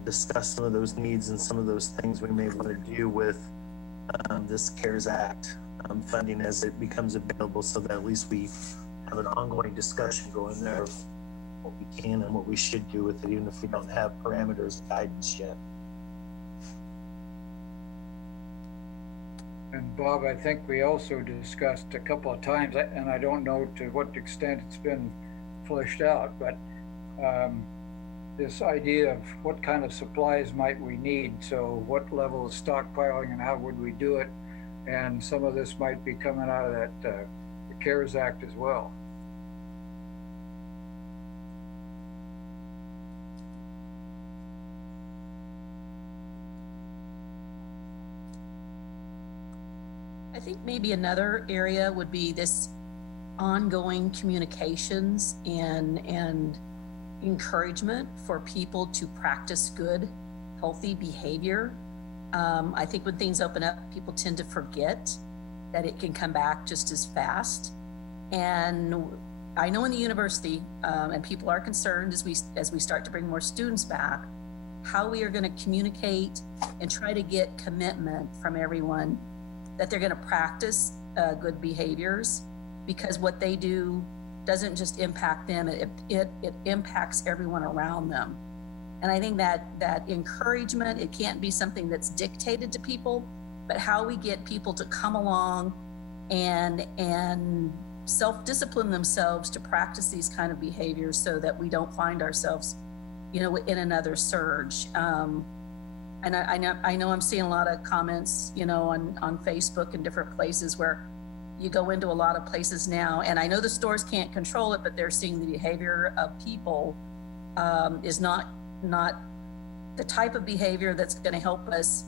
discuss some of those needs and some of those things we may want to do with this CARES Act funding as it becomes available, so that at least we have an ongoing discussion going there of what we can and what we should do with it, even if we don't have parameters and guidance yet. And Bob, I think we also discussed a couple of times, and I don't know to what extent it's been fleshed out, but this idea of what kind of supplies might we need, so what level of stockpiling and how would we do it, and some of this might be coming out of that the CARES Act as well. I think maybe another area would be this ongoing communications and encouragement for people to practice good, healthy behavior. I think when things open up, people tend to forget that it can come back just as fast. And I know in the university, and people are concerned as we start to bring more students back, how we are going to communicate and try to get commitment from everyone that they're going to practice good behaviors, because what they do doesn't just impact them, it impacts everyone around them. And I think that encouragement, it can't be something that's dictated to people, but how we get people to come along and self-discipline themselves to practice these kind of behaviors, so that we don't find ourselves, in another surge. And I know I'm seeing a lot of comments, on Facebook and different places where you go into a lot of places now, and I know the stores can't control it, but they're seeing the behavior of people is not the type of behavior that's going to help us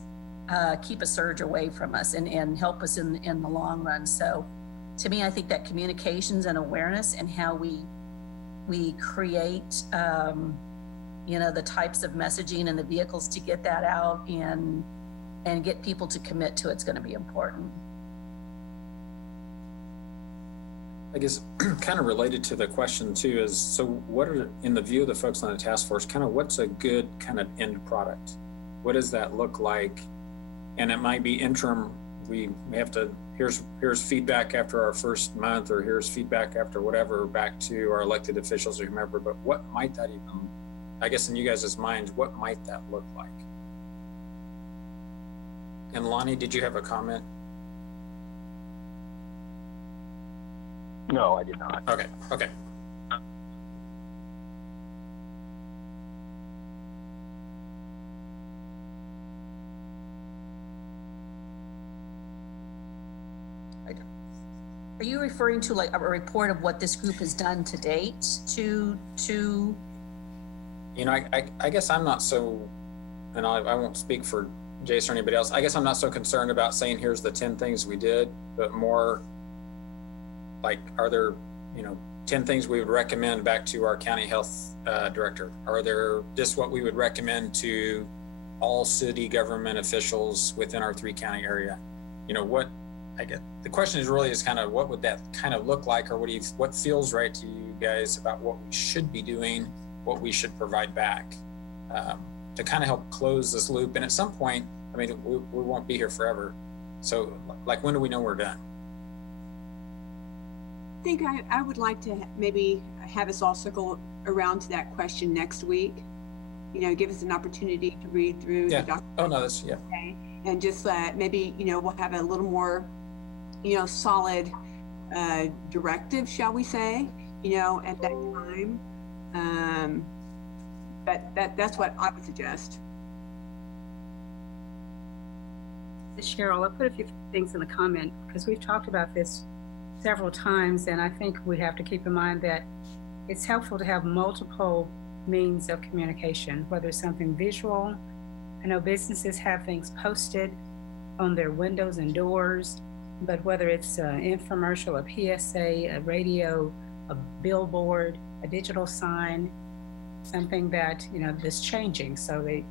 keep a surge away from us and help us in the long run. So to me, I think that communications and awareness and how we create the types of messaging and the vehicles to get that out and get people to commit to it's going to be important. I guess kind of related to the question too is, so what are, in the view of the folks on the task force, kind of what's a good kind of end product? What does that look like? And it might be interim. We have to, here's feedback after our first month, or here's feedback after whatever, back to our elected officials or whomever, but what might that even, I guess in you guys' minds, what might that look like? And Lonnie, did you have a comment? No, I did not. Okay. Are you referring to like a report of what this group has done to date to? I guess I'm not so, and I won't speak for Jason or anybody else. I guess I'm not so concerned about saying here's the 10 things we did, but more like, are there, 10 things we would recommend back to our county health director? Are there just what we would recommend to all city government officials within our 3-county area. You know, what I get, the question is really is kind of what would that kind of look like, or what feels right to you guys about what we should be doing, what we should provide back, to kind of help close this loop. And at some point, I mean, we won't be here forever. So like, when do we know we're done? I think I would like to maybe have us all circle around to that question next week. You know, give us an opportunity to read through the document. Oh, no, that's, yeah. Okay. And just maybe, you know, we'll have a little more, you know, solid directive, shall we say, you know, at that time. That's what I would suggest. Cheryl, I'll put a few things in the comment because we've talked about this several times, and I think we have to keep in mind that it's helpful to have multiple means of communication, whether it's something visual. I know businesses have things posted on their windows and doors, but whether it's an infomercial, a PSA, a radio, a billboard, a digital sign, something that, you know, that's changing. So they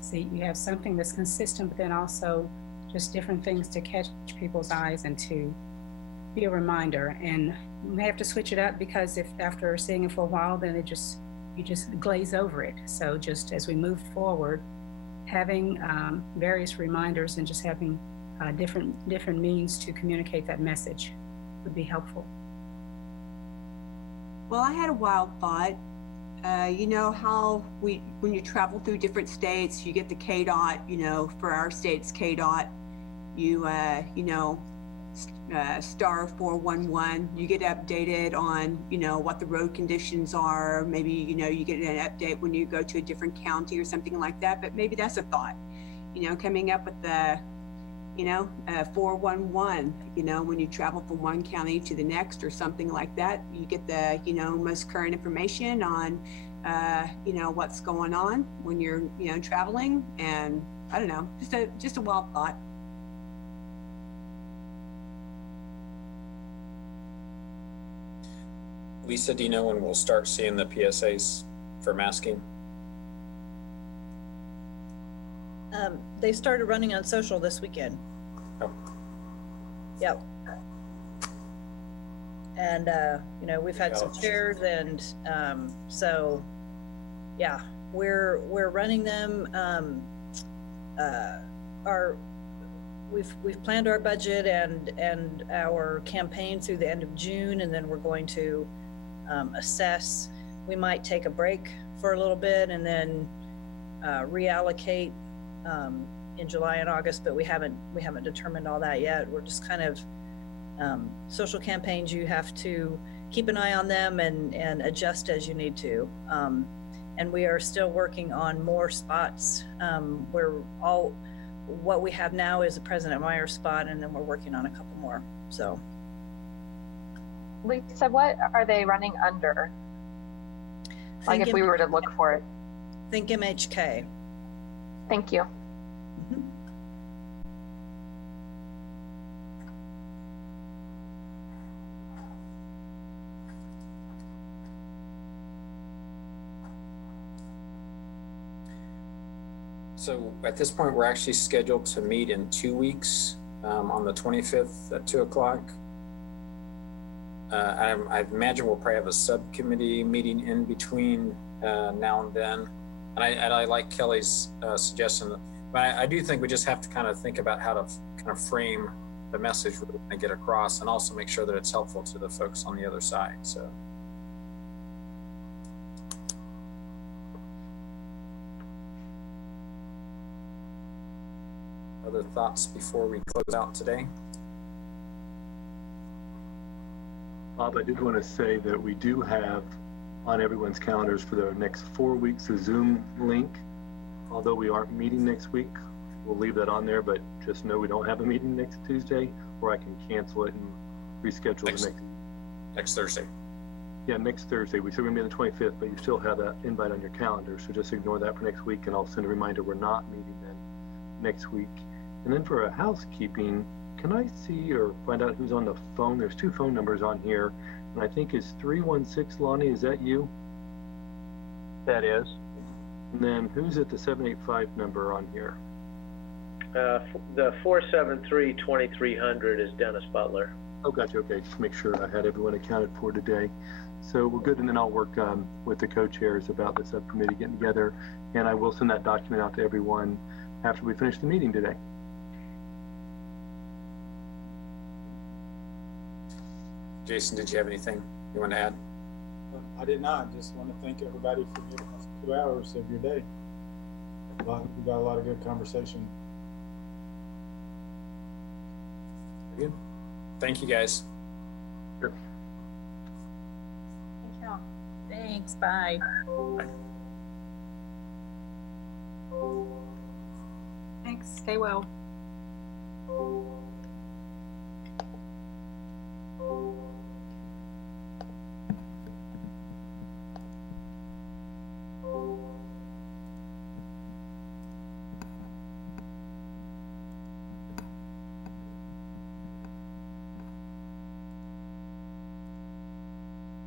see you have something that's consistent, but then also just different things to catch people's eyes and to be a reminder. And we may have to switch it up because if after seeing it for a while, then you just glaze over it. So just as we move forward, having various reminders and just having different means to communicate that message would be helpful. Well, I had a wild thought. You know how when you travel through different states, you get the KDOT, you know, for our state's KDOT, you know, star 411, you get updated on, you know, what the road conditions are. Maybe, you know, you get an update when you go to a different county or something like that, but maybe that's a thought, you know, coming up with the, you know, 411, you know, when you travel from one county to the next or something like that, you get the, you know, most current information on, you know, what's going on when you're, you know, traveling. And I don't know, just a wild thought. Lisa, do you know when we'll start seeing the PSAs for masking? They started running on social this weekend. Oh. Yep. And, you know, we've had some shares and, so yeah, we're running them. We've planned our budget and our campaign through the end of June, and then we're going to assess. We might take a break for a little bit and then reallocate in July and August, but we haven't determined all that yet. We're just kind of social campaigns. You have to keep an eye on them and adjust as you need to. And we are still working on more spots. What we have now is a President Meyer spot, and then we're working on a couple more. So, Lisa, what are they running under? Like if we were to look for it. Think MHK. Thank you. Mm-hmm. So at this point, we're actually scheduled to meet in 2 weeks on the 25th at 2 o'clock. I imagine we'll probably have a subcommittee meeting in between now and then. And I like Kelly's suggestion, but I do think we just have to kind of think about how to kind of frame the message we're going to get across, and also make sure that it's helpful to the folks on the other side. So. Other thoughts before we close out today? Bob, I did want to say that we do have on everyone's calendars for the next 4 weeks a Zoom link. Although we aren't meeting next week, we'll leave that on there, but just know we don't have a meeting next Tuesday, or I can cancel it and reschedule next Thursday. Yeah, next Thursday. We said we're going to be on the 25th, but you still have that invite on your calendar, so just ignore that for next week, and I'll send a reminder we're not meeting then next week. And then for a housekeeping, can I see or find out who's on the phone? There's 2 phone numbers on here, and I think it's 316, Lonnie, is that you? That is. And then who's at the 785 number on here? The 473-2300 is Dennis Butler. Oh, gotcha. Okay, just make sure I had everyone accounted for today. So we're good, and then I'll work with the co-chairs about the subcommittee getting together, and I will send that document out to everyone after we finish the meeting today. Jason, did you have anything you want to add? I did not. Just want to thank everybody for giving us 2 hours of your day. We got a lot of good conversation. Good. Thank you, guys. Sure. Thank you. Thanks. Bye. Bye. Thanks. Stay well.